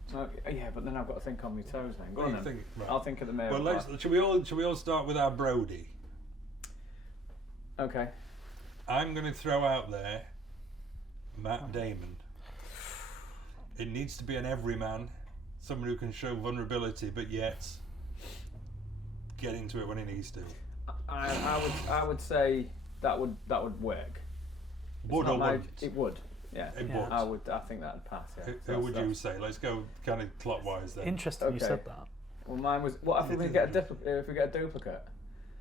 Yeah, but then I've got to think on my toes then. Go on then. Right. I'll think of the mayor. Well, should we all start with our Brody? Okay. I'm going to throw out there Matt Damon. It needs to be an everyman, someone who can show vulnerability, but yet get into it when he needs to. I would say that would work. Would or wouldn't? It would. Yeah, it would. I think that'd pass. Yeah. Who would you say? Let's go kind of clockwise then. Interesting you said that. Well, mine was. What if we get a duplicate?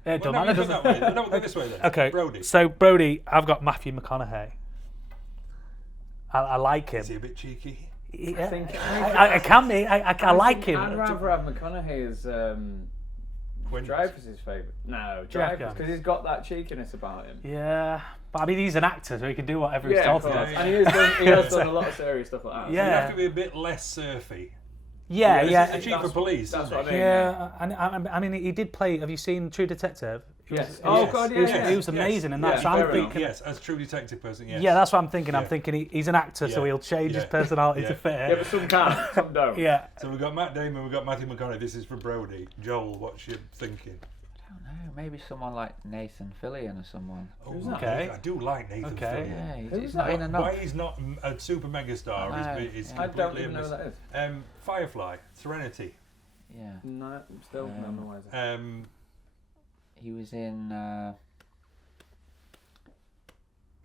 Yeah, don't matter. No, go this way then. Okay. Brody. So Brody, I've got Matthew McConaughey. I like him. Is he a bit cheeky? Yeah. I think I can be. I like him. I'd rather have McConaughey as Dreyfuss's favourite. No, Dreyfuss, because he's got that cheekiness about him. Yeah, but I mean he's an actor, so he can do whatever he's told to do. And he has done a lot of serious stuff like that. Yeah, so you have to be a bit less surfy. Yeah. The chief of police. That's what I mean. Yeah, and I mean he did play. Have you seen True Detective? Yes. God, yeah. He was amazing in that. Yeah, so I'm thinking, yes, as True Detective person, yes. Yeah, that's what I'm thinking. I'm thinking he's an actor, so he'll change his personality to fit it. Yeah, but some can't, some don't. Yeah. So we've got Matt Damon, we've got Matthew McConaughey. This is for Brody. Joel, what's your thinking? I don't know. Maybe someone like Nathan Fillion or someone. Oh, okay. I do like Nathan Fillion. Yeah, he's not in enough. Why he's not a super megastar is I don't even know who that is. Firefly, Serenity. Yeah. No, still no. He was in.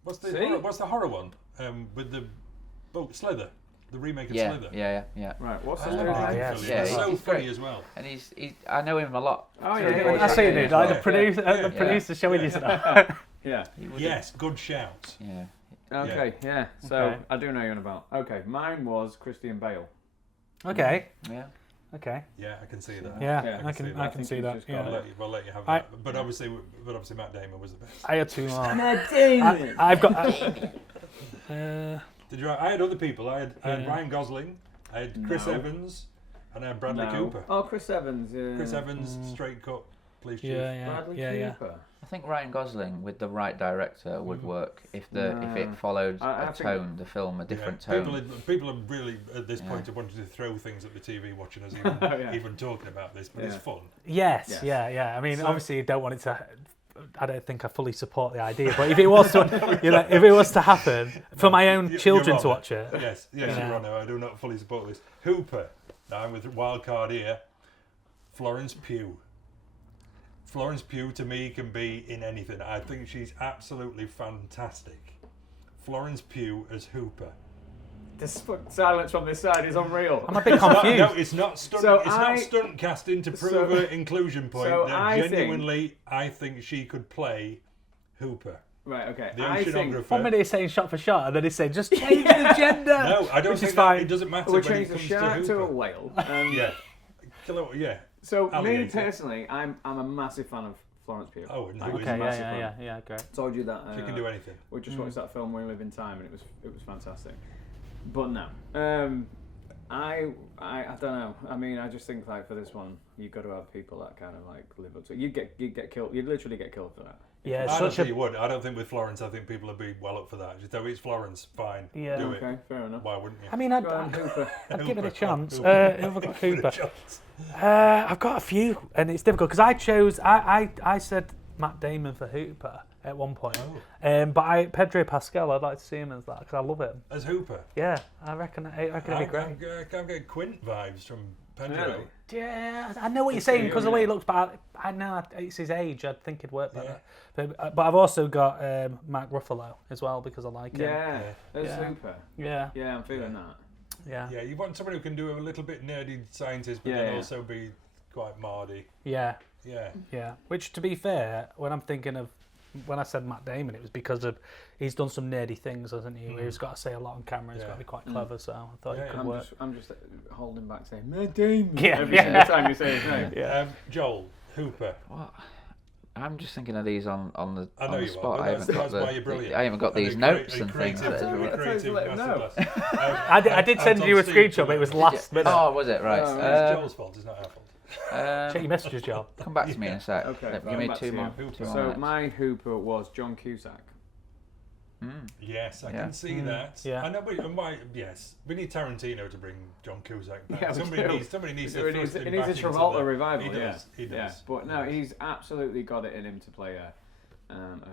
What's the horror one? With the Slither, the remake of Slither. Yeah. Right. What's the He's so funny as well. And he's I know him a lot. Oh yeah. I see it. Like the producer showing you stuff. Yeah. Yes. Good shout. Yeah. Okay. Yeah. So I do know you're on about. Okay. Mine was Christian Bale. Okay. Yeah. Okay. Yeah, I can see that. Yeah, I can see that. Yeah. We'll let you have that. But obviously Matt Damon was the best. I had two more. Matt Damon. I've got. Did you? I had other people. I had Ryan Gosling. I had Chris Evans, and I had Bradley Cooper. Oh, Chris Evans. Yeah. Chris Evans, straight cut police chief. Bradley Cooper. I think Ryan Gosling with the right director would work if it followed a tone, the film, a different tone. People are really at this point are wanting to throw things at the TV watching us even talking about this, but it's fun. Yes. I mean, obviously you don't want it to. I don't think I fully support the idea, but if it was to, if it was to happen for my own children to watch it. Yes, Your Honour, I do not fully support this. Hooper. Now I'm with wild card here. Florence Pugh. Florence Pugh to me can be in anything. I think she's absolutely fantastic. Florence Pugh as Hooper. This silence from this side is unreal. I'm a bit confused. No, it's not stunt. Not stunt casting to prove her inclusion point. I think she could play Hooper. Right. Okay. The oceanographer. 1 minute he's saying shot for shot, and then he's saying just change the gender. No, I don't think it doesn't matter. We'll when change it the comes shark to to a Hooper. whale. Yeah. So Alligator. me personally, I'm a massive fan of Florence Pugh. Oh, and Yeah, great. Told you that. She can do anything. We just watched that film We Live in Time, and it was fantastic. But no, I don't know. I mean, I just think like for this one, you've got to have people that kind of like live up to it. You'd get killed. You'd literally get killed for that. Yeah, I don't think you would. I don't think with Florence. I think people would be well up for that. Just though it's Florence, fine. Yeah. Do Okay, fair enough. Why wouldn't you? I mean, I'd give it a chance. Who have I got Hooper? I've got a few, and it's difficult because I said Matt Damon for Hooper at one point, but Pedro Pascal, I'd like to see him as that because I love him. As Hooper? Yeah, I reckon it'd be great. I'm getting Quint vibes from Pedro. Really? Yeah, I know what you're saying because the way he looks, but I know it's his age. I think it'd work better. But I've also got Mark Ruffalo as well because I like him. As Hooper. Yeah, I'm feeling that. Yeah, you want someone who can do a little bit nerdy scientist, but then also be quite mardy. Yeah. Yeah. Which, to be fair, when I said Matt Damon, it was because of he's done some nerdy things, hasn't he? He's got to say a lot on camera. He's got to be quite clever. So I thought it could work. I'm just holding back saying Matt Damon every time you say his name. Joel Hooper. What? I'm just thinking of these on the spot. I that's why you're brilliant. I haven't got these notes and things. I did send you a screenshot, but it was last minute. Oh, was it? Right. It's Joel's fault. It's not our fault. Check your messages, Joel. Come back to me in a sec. Okay. Give me two more. So my Hooper was John Cusack. Yes, I can see that. Yeah. I know, but yes, we need Tarantino to bring John Cusack back. Yeah, somebody needs to thrust him He needs a back into Travolta the- revival. He does. Yeah. But no, he's absolutely got it in him to play a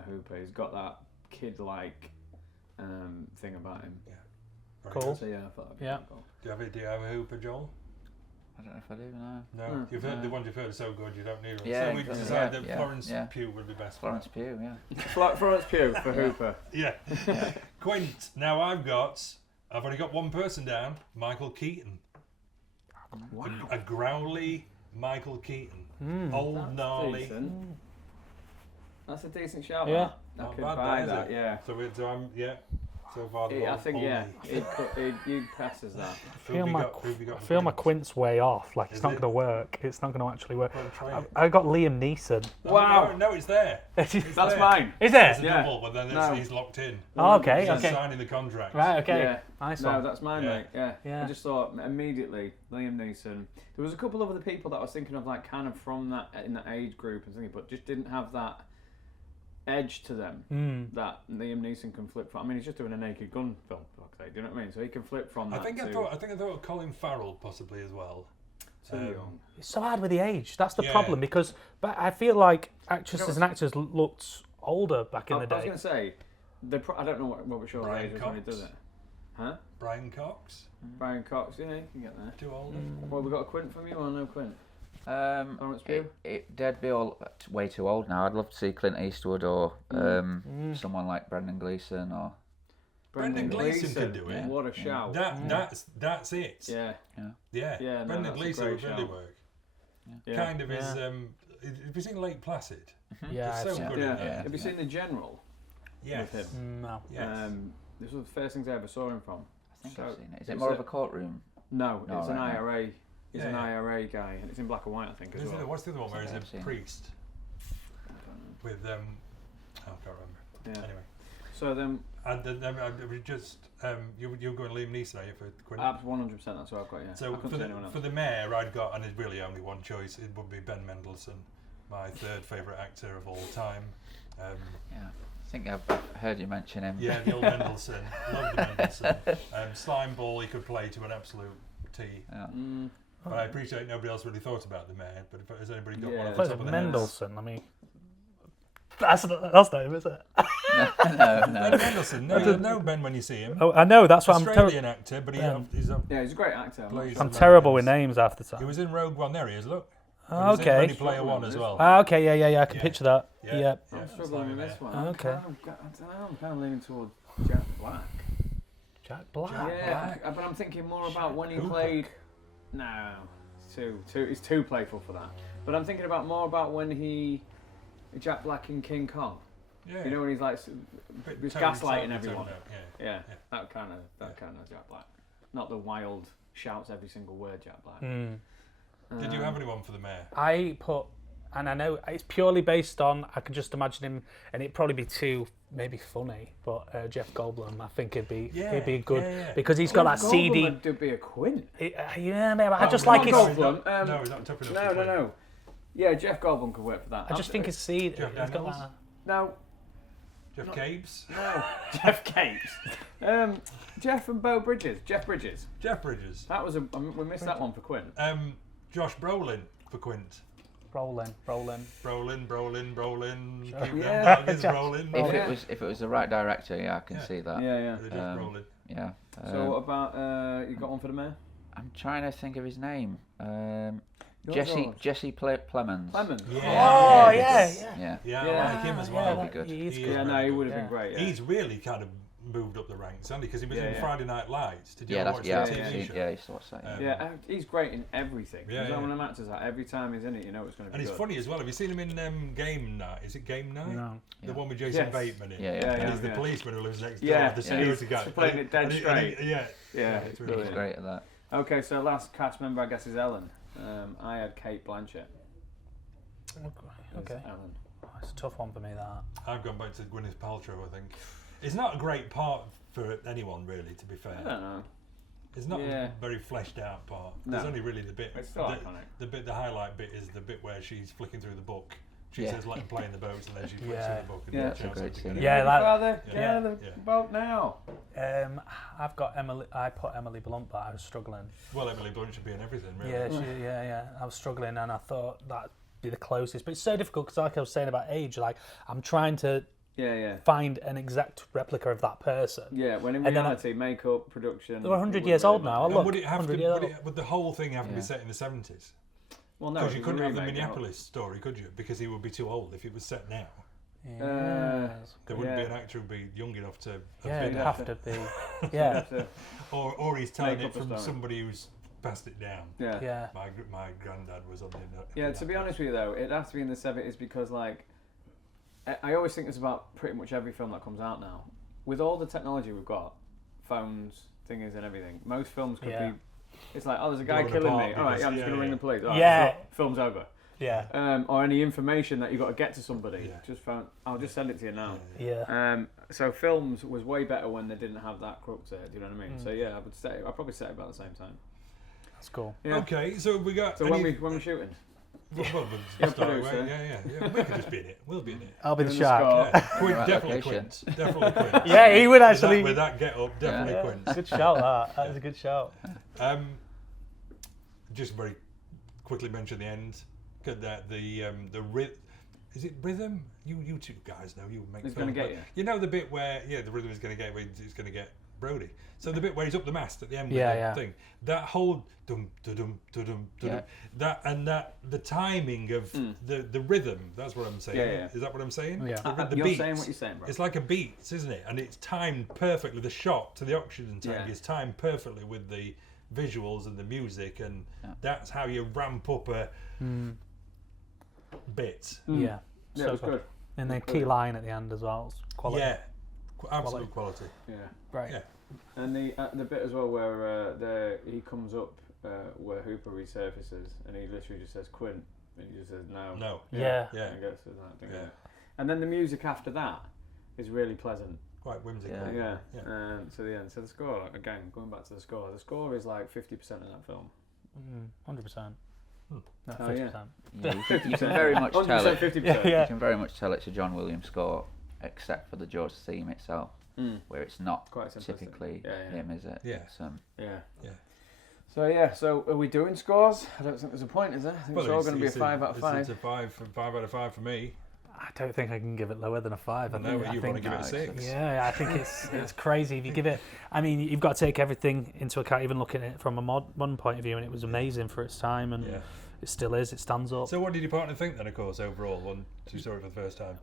Hooper. He's got that kid-like thing about him. Yeah. Cool. So yeah, I thought that'd be cool. Do you have a Hooper, Joel? I don't know if I do, no. No, you've heard the ones you've heard are so good you don't need one. Yeah, so we decided that Florence Pugh would be best. Florence Pugh, yeah. Florence Pugh for Hooper. Yeah. Quint. Now I've only got one person down. Michael Keaton. Wow. A growly Michael Keaton. Old, gnarly. Decent. That's a decent shout. Yeah. I Not could bad, buy is that. it? Yeah. So I'm so far. I think he passes that. I feel my Quint's way off. Like it's not going to work. It's not going to actually work. I got Liam Neeson. Wow. No, it's there. That's there. mine. Is it? It's a double, but then he's locked in. Oh, okay. He's signing the contract. Right. Okay. Yeah. Nice No, one. that's mine, mate. Yeah. Yeah. I just thought immediately Liam Neeson. There was a couple of other people that I was thinking of, like kind of from that in that age group and thinking, but just didn't have that edge to them that Liam Neeson can flip from. I mean, he's just doing a Naked Gun film, for fuck's sake. Do you know what I mean? So he can flip from that. I think I thought Colin Farrell possibly as well. Too young. It's so hard with the age. That's the problem because, but I feel like actresses and actors looked older back in the day. I was going to say, I don't know what we're sure age is when he does it. Huh? Brian Cox. Brian Cox, yeah, you can get there. Too old. Well, we got a Quint from you or no Quint? They'd be all way too old now. I'd love to see Clint Eastwood or someone like Brendan Gleeson or. Brendan Gleeson could do it. What a shout! That's it. Yeah. Yeah. Brendan Gleeson would really work. Yeah. Kind of his. Have you seen Lake Placid? Yeah, It's so good in that. Have you seen The General? Yes. With him? No. Yes. This was the first things I ever saw him from. I think I've seen it. Is it more of a courtroom? No, it's an IRA He's an IRA guy, and it's in black and white, I think, as well. What's the other one where he's I've seen a it. priest? I With, I can't remember. don't know. Yeah. Anyway. So then, And then we just, you're going Liam Neeson, are you, for Quinn? 100%, that's what I've got, yeah. So I couldn't say anyone else. for the mayor, I'd got, and there's really only one choice, it would be Ben Mendelsohn, my third favourite actor of all time. Yeah, I think I've heard you mention him. Yeah, the old Mendelsohn. Loved the Mendelsohn. Slime ball he could play to an absolute T. Yeah. But I appreciate nobody else really thought about the mayor. But has anybody got Yeah. one off the What's top it, of their heads? Mendelssohn? I mean, that's not him, is it? Ben No. Mendelsohn. No, you know Ben when you see him. Oh, I know. That's what Australian actor, but Ben. he's Yeah, he's a great actor. plays I'm Americans. terrible with names half the He time. was in Rogue One. There he is. Look. He Oh, was in okay. Ready Player One as well. Okay, yeah. I can Yeah. picture that. Yeah. Yeah. I'm that's struggling with like this there. one. Okay. I don't know, I'm kind of leaning towards Jack Black. Jack Black. Yeah, but I'm thinking more about when he Cooper. played. No, it's too playful for that. But I'm thinking more about when Jack Black in King Kong. Yeah. You know when he's like Bit he's toned- gaslighting toned everyone. out, Yeah. Yeah, that kind of Jack Black. Not the wild shouts every single word Jack Black. Did you have anyone for the mayor? I put, and I know it's purely based on, I can just imagine him, and it'd probably be too maybe funny, but Jeff Goldblum, I think he'd be good yeah. because he's got that CD. Would be a Quint. Yeah, man, I just no, like his. no, Goldblum. No, he's not tough enough. No. Yeah, Jeff Goldblum could work for that. I just think his CD. Jeff He's got Daniels? that. No, Jeff Capes. no. Jeff Capes. Jeff and Jeff Bridges. Jeff Bridges. That was we missed that one for Quint. Josh Brolin for Quint. Brolin. Brolin. Keep Yeah. them dogs rolling. If it was the right director, yeah, I can see that. Yeah. Josh Brolin. Yeah. So what about you got one for the mayor? I'm trying to think of his name. Yours or- Jesse Clemens. Plemons. Oh yeah. Yeah. Yeah, Yeah. I like him as Yeah, well. That'd be good. He's He good. is Yeah, no, very he good. would have been great. Yeah. He's really kind of moved up the ranks, hasn't he? Because he was in Yeah. Friday Night Lights. Did you Yeah, ever that's watch yeah. that I've TV seen, show? yeah, I used to watch that. Yeah, he's great in everything. Yeah, He's yeah. one of them actors that every time he's in it, you know it's going to be And it's good. funny as well. Have you seen him in Game Night? Is it Game Night? No. The one with Jason Yes. Bateman in. Yeah, Yeah, And he's the yeah. policeman who lives next door, Yeah, the and security he's guy. playing it dead And straight. yeah. Yeah, it's it's really He's brilliant. great at that. Okay, so last cast member I guess is Ellen. I had Kate Blanchett. Okay. Ellen. Oh, it's a tough one for me, that. I've gone back to Gwyneth Paltrow, I think. It's not a great part for anyone, really, to be fair. I don't know. It's not Yeah. a very fleshed out part. No. There's only really the bit. It's still iconic. The highlight bit is the bit where she's flicking through the book. She Yeah. says, let him play in the boats, and then she flicks Yeah. through the book. And Yeah. shouts That's a great out to scene. get it. Yeah, that- Father, Yeah. get out of the Yeah. boat now. I've got Emily. I put Emily Blunt, but I was struggling. Well, Emily Blunt should be in everything, really. Yeah. I was struggling, and I thought that'd be the closest. But it's so difficult because, like I was saying about age, like I'm trying to Yeah. find an exact replica of that person. Yeah, when in And then reality, makeup, production... They're 100 it years wouldn't old really now. matter. Look, would it have 100 to? years Would, would the whole thing have to be set in the 70s? Well, no, Because you it's couldn't a have the remake, no. Minneapolis story, could you? Because he would be too old if it was set now. Yes. There wouldn't be Yeah. an actor who'd be young enough to have Yeah, been it'd there. have to be. Yeah. So, Or he's telling Make it up a from story. somebody who's passed it down. yeah. Yeah. My granddad was on the... Yeah, to be honest with you though, it has to be in the 70s because like, I always think this about pretty much every film that comes out now. With all the technology we've got, phones, thingies and everything, most films could Yeah. be, it's like, oh there's a guy Blown killing apart me, alright, because- yeah, I'm just yeah, going to ring yeah. the police, alright, Yeah. film's over. Yeah. Or any information that you've got to get to somebody, Yeah. just phone, I'll just send it to you now. Yeah. So films was way better when they didn't have that crux there, do you know what I mean? Mm. So yeah, I'd probably say it about the same time. That's cool. Yeah. Okay, so we got... So when we're shooting? Well, we'll Yeah, start away. producer. Yeah. We could just be in it. We'll be in it. I'll be the Doing the shark. score. Yeah. Quint, Right definitely location. Quint. Definitely Quint. Yeah, he would actually. With that get up, definitely Yeah. Quint. Good shout, that. That is a good shout. Just very quickly mention the end. Is it rhythm? You two guys know. You make. It's films, gonna get but you. You know the bit where the rhythm is going to get where he's going to get Brody. So the bit where he's up the mast at the end Yeah, with the yeah. thing. That whole dum dum dum dum Yeah. that the timing of the rhythm. That's what I'm saying. Yeah. Is that what I'm saying? Yeah. The You're beats. saying what you're saying, bro. It's like a beat, isn't it? And it's timed perfectly. The shot to the oxygen tank Yeah. is timed perfectly with the visuals and the music, and that's how you ramp up a bit. Yeah. Yeah, it was good. And the key line at the end as well. It's quality. Yeah, absolute quality. Yeah. Right. Yeah. And the bit as well where he comes up where Hooper resurfaces and he literally just says Quint and he just says no. No. Yeah. Yeah. And goes to that thing. Yeah. And then the music after that is really pleasant. Quite whimsical. Yeah. Yeah. To the end. So the score, again, going back to the score is like 50% of that film. 100%. No, Oh, 50%. yeah. Yeah, you can very much tell 100%, it. 50%. Yeah. You can very much tell it's a John Williams score, except for the Jaws theme itself, where it's not Quite simplistic. typically him, is it? Yeah. It's, Yeah. So are we doing scores? I don't think there's a point, is there? I think it's all going to be a 5 out of 5. It's a 5 out of 5 for me. I don't think I can give it lower than a 5. I No, think, you want to give it a 6. Yeah, I think it's crazy if you give it. I mean, you've got to take everything into account, even looking at it from a modern point of view, and it was amazing for its time, and it still is. It stands up. So what did your partner think then, of course, overall, when you saw it for the first time?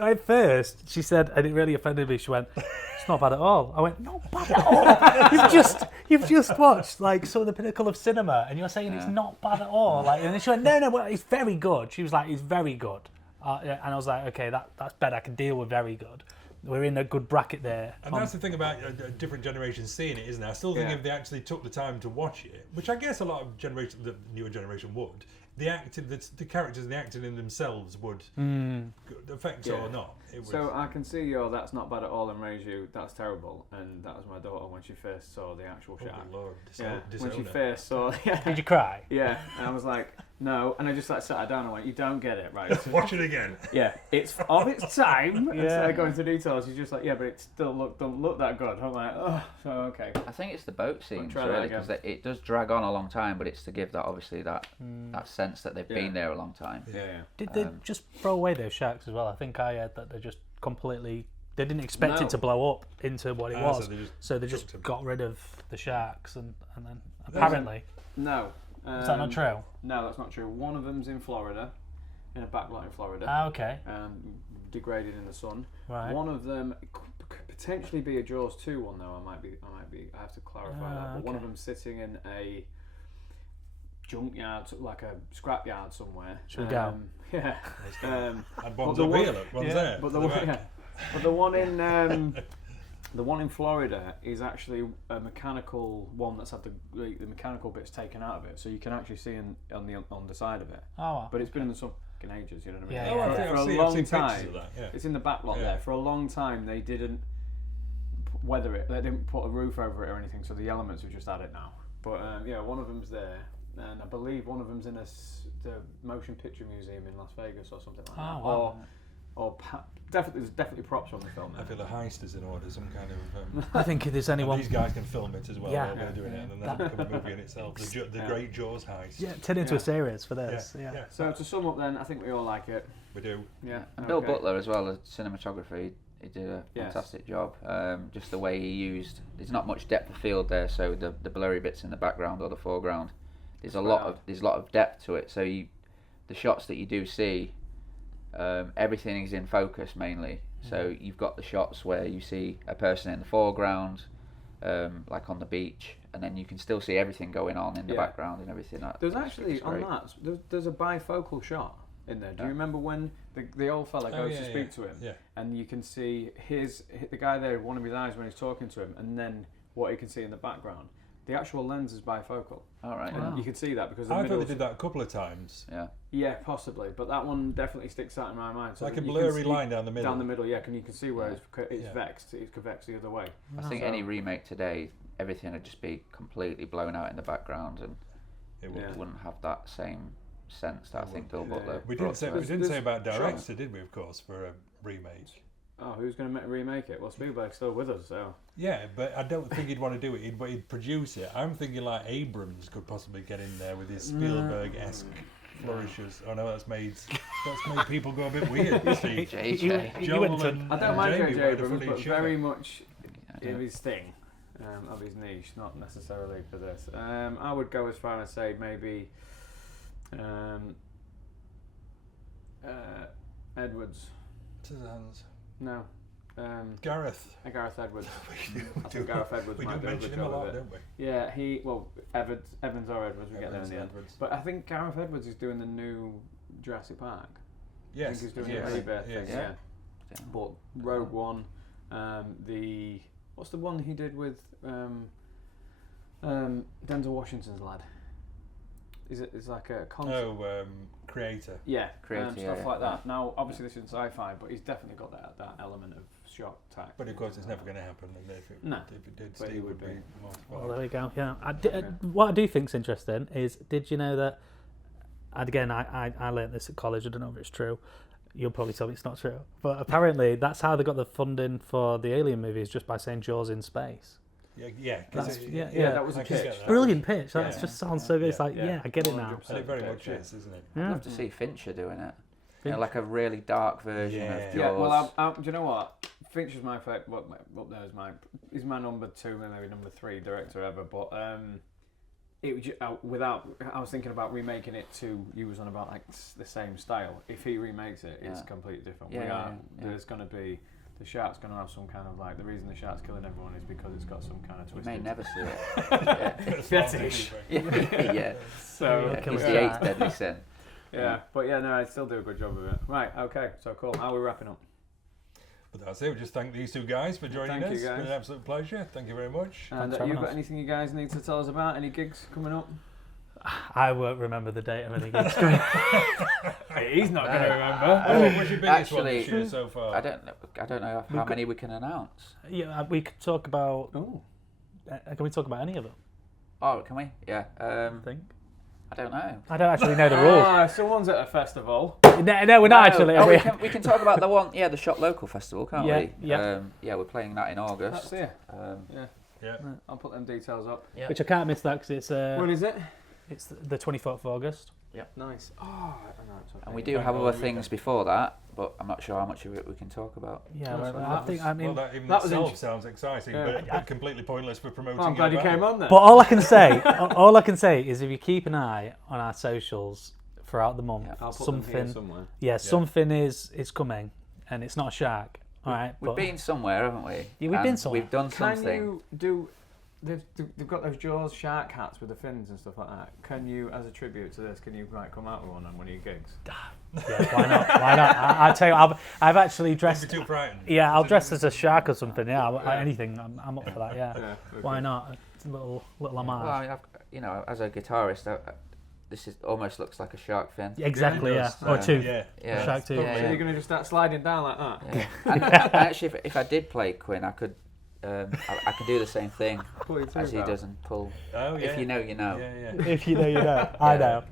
At first, she said, and it really offended me. She went, "It's not bad at all." I went, "Not bad at all." You've just watched like some of the pinnacle of cinema, and you're saying it's not bad at all. Like, and then she went, "No, well, it's very good." She was like, "It's very good," and I was like, "Okay, that's better. I can deal with very good." We're in a good bracket there. And that's the thing about different generations seeing it, isn't it? I still think if they actually took the time to watch it, which I guess a lot of the newer generation would, the characters and the acting in themselves would affect it or not. So I can see that's not bad at all and raise you, that's terrible. And that was my daughter when she first saw the actual shack. Oh, Lord. When she first saw Did you cry? Yeah, and I was like, no. And I just like sat her down and went, you don't get it, right? Watch it again. Yeah, it's of its time. And instead of going into details, she's just like, yeah, but it still don't look that good. I'm like, oh, so okay. I think it's the boat scenes, try that really, again. because it does drag on a long time, but it's to give that, obviously, that sense that they've been there a long time. Yeah. Did they just throw away those shacks as well? I think I heard that they just completely. They didn't expect it to blow up into what it was, so they just got rid of the shacks and then apparently. No. Is that not true? No, that's not true. One of them's in Florida, in a backlot in Florida. Ah, okay. Degraded in the sun. Right. One of them could potentially be a Jaws 2 one though. I have to clarify that. But one of them's sitting in a junkyard, like a scrapyard somewhere. Should we go? Yeah. And one's a wheel, one's there. But the one in the one in Florida is actually a mechanical one that's had the mechanical bits taken out of it, so you can actually see on the side of it. Oh, wow. But it's been in the sun fucking ages, you know what I mean? Yeah, For a long time, it's in the back lot there. For a long time, they didn't weather it. They didn't put a roof over it or anything, so the elements have just had it now. But one of them's there, and I believe one of them's in the Motion Picture Museum in Las Vegas or something like that. Wow. There's definitely props on the film. I feel the heist is in order, some kind of. I think if there's anyone. These guys can film it as well. Yeah. While they're doing it, and then that'll become a movie in itself. The Great Jaws heist. Yeah, turn into a series for this. Yeah. So to sum up, then, I think we all like it. We do. Yeah. And Bill Butler as well, the cinematography, he did a fantastic job. Just the way he used, there's not much depth of field there, so the blurry bits in the background or the foreground, there's a lot of depth to it. So the shots that you do see, everything is in focus mainly. So you've got the shots where you see a person in the foreground, like on the beach, and then you can still see everything going on in the background and everything. There's actually on that. There's a bifocal shot in there. Do you remember when the old fella goes to speak to him, and you can see the guy there, one of his eyes when he's talking to him, and then what you can see in the background. The actual lens is bifocal. All right. Wow. You can see that because I thought they did that a couple of times. Yeah, possibly, but that one definitely sticks out in my mind. So like a blurry line down the middle. Down the middle, and you can see where it's vexed. It's convex the other way. I think any remake today, everything would just be completely blown out in the background, and it wouldn't have that same sense that I think Bill Butler. We didn't say about director, did we? Of course, for a remake. Oh, who's going to remake it? Well, Spielberg's still with us, so. Yeah, but I don't think he'd want to do it. He'd produce it. I'm thinking like Abrams could possibly get in there with his Spielberg-esque flourishes. Oh no, that's made people go a bit weird. Joel and I don't mind Jamie J.J. Abrams, but very other. much of his thing, of his niche, not necessarily for this. I would go as far as say maybe Edwards. Suzanne's. No. Gareth. Gareth Edwards. I think Gareth Edwards we might do do a mention good him a job lot, of it. don't we? Yeah, Evans or Edwards, we get there in the end. But I think Gareth Edwards is doing the new Jurassic Park. Yes. I think he's doing the rebirth thing, yeah. But Rogue One, what's the one he did with Denzel Washington's lad. It's like a concept. Creator. Yeah, Creator, stuff yeah. like that. Now, obviously, this is sci-fi, but he's definitely got that element of shock tack. But of course, it's never going to happen. And if it did, but he Steve would would be be. mortified. Well, there we go. Yeah. What I do think's interesting is, did you know that? And again, I learnt this at college. I don't know if it's true. You'll probably tell me it's not true. But apparently, that's how they got the funding for the Alien movies, just by saying Jaws in space. Yeah. That was a pitch. Brilliant pitch. That just sounds so good. It's like, I get it now. And it very much is, isn't it? I'd love to see Fincher doing it. You know, like a really dark version of Jaws. Yeah, well, do you know what? Fincher's my favourite. Up there is my number 2, maybe number 3 director ever. But I was thinking about remaking it to use on about like the same style. If he remakes it, it's completely different. There's going to be. The shark's going to have some kind of like, the reason the shark's killing everyone is because it's got some kind of twist. You may never see it. Fetish. Yeah. So he's the 8th deadly sin. Yeah, but I still do a good job of it. Right, okay, so cool. How are we wrapping up? But that's it. We just thank these two guys for joining us. You guys. It's been an absolute pleasure. Thank you very much. And you got anything you guys need to tell us about? Any gigs coming up? I won't remember the date of any gigs coming. He's not going to remember. What's your biggest one this year so far? I don't know how many we can announce. Yeah, we could talk about. Can we talk about any of them? Oh, can we? Yeah. I think. I don't know. I don't actually know the rules. Someone's at a festival. No, we're not actually. Oh, we can talk about the one. Yeah, the Shop Local Festival, can't we? Yeah. We're playing that in August. That's it. Yeah. I'll put them details up. Yeah. Which I can't miss that because it's. When is it? It's the 24th of August. Yeah. Nice. Oh, I know. Okay. And we do have other things before that, but I'm not sure how much of it we can talk about. Yeah, that itself sounds exciting, but completely pointless for promoting. I'm glad you came on there. But all I can say, is if you keep an eye on our socials throughout the month, I'll put them here somewhere. Something is coming, and it's not a shark. All right, we've been somewhere, haven't we? Yeah, we've been somewhere. We've done something. Can you do? They've got those Jaws shark hats with the fins and stuff like that. Can you, as a tribute to this, come out with one on one of your gigs? Yeah, why not? Why not? I tell you, I've actually dressed. Too frightened. Yeah, I'll dress as a shark or something. Yeah, anything. I'm up for that. Yeah. Why not? It's a little homage. Well, as a guitarist, this almost looks like a shark fin. Exactly. Yeah. Or two. Yeah. Shark tooth. So you're going to just start sliding down like that? Yeah. And actually, if I did play Quinn, I could. I could do the same thing as he does and pull. Oh, yeah. If you know, you know. Yeah. If you know, you know. I know.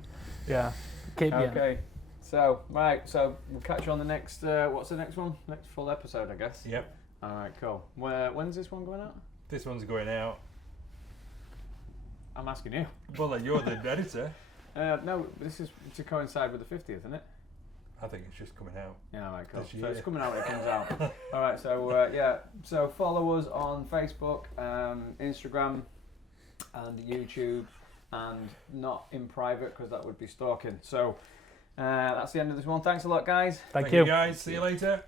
Yeah. Okay. So we'll catch you on the next. What's the next one? Next full episode, I guess. Yep. All right. Cool. When's this one going out? This one's going out. I'm asking you. Well, you're the editor. No, this is to coincide with the 50th, isn't it? I think it's just coming out. Yeah, all right, cool. So it's coming out when it comes out. All right, so follow us on Facebook, Instagram, and YouTube, and not in private because that would be stalking. So that's the end of this one. Thanks a lot, guys. Thank you guys. See you later.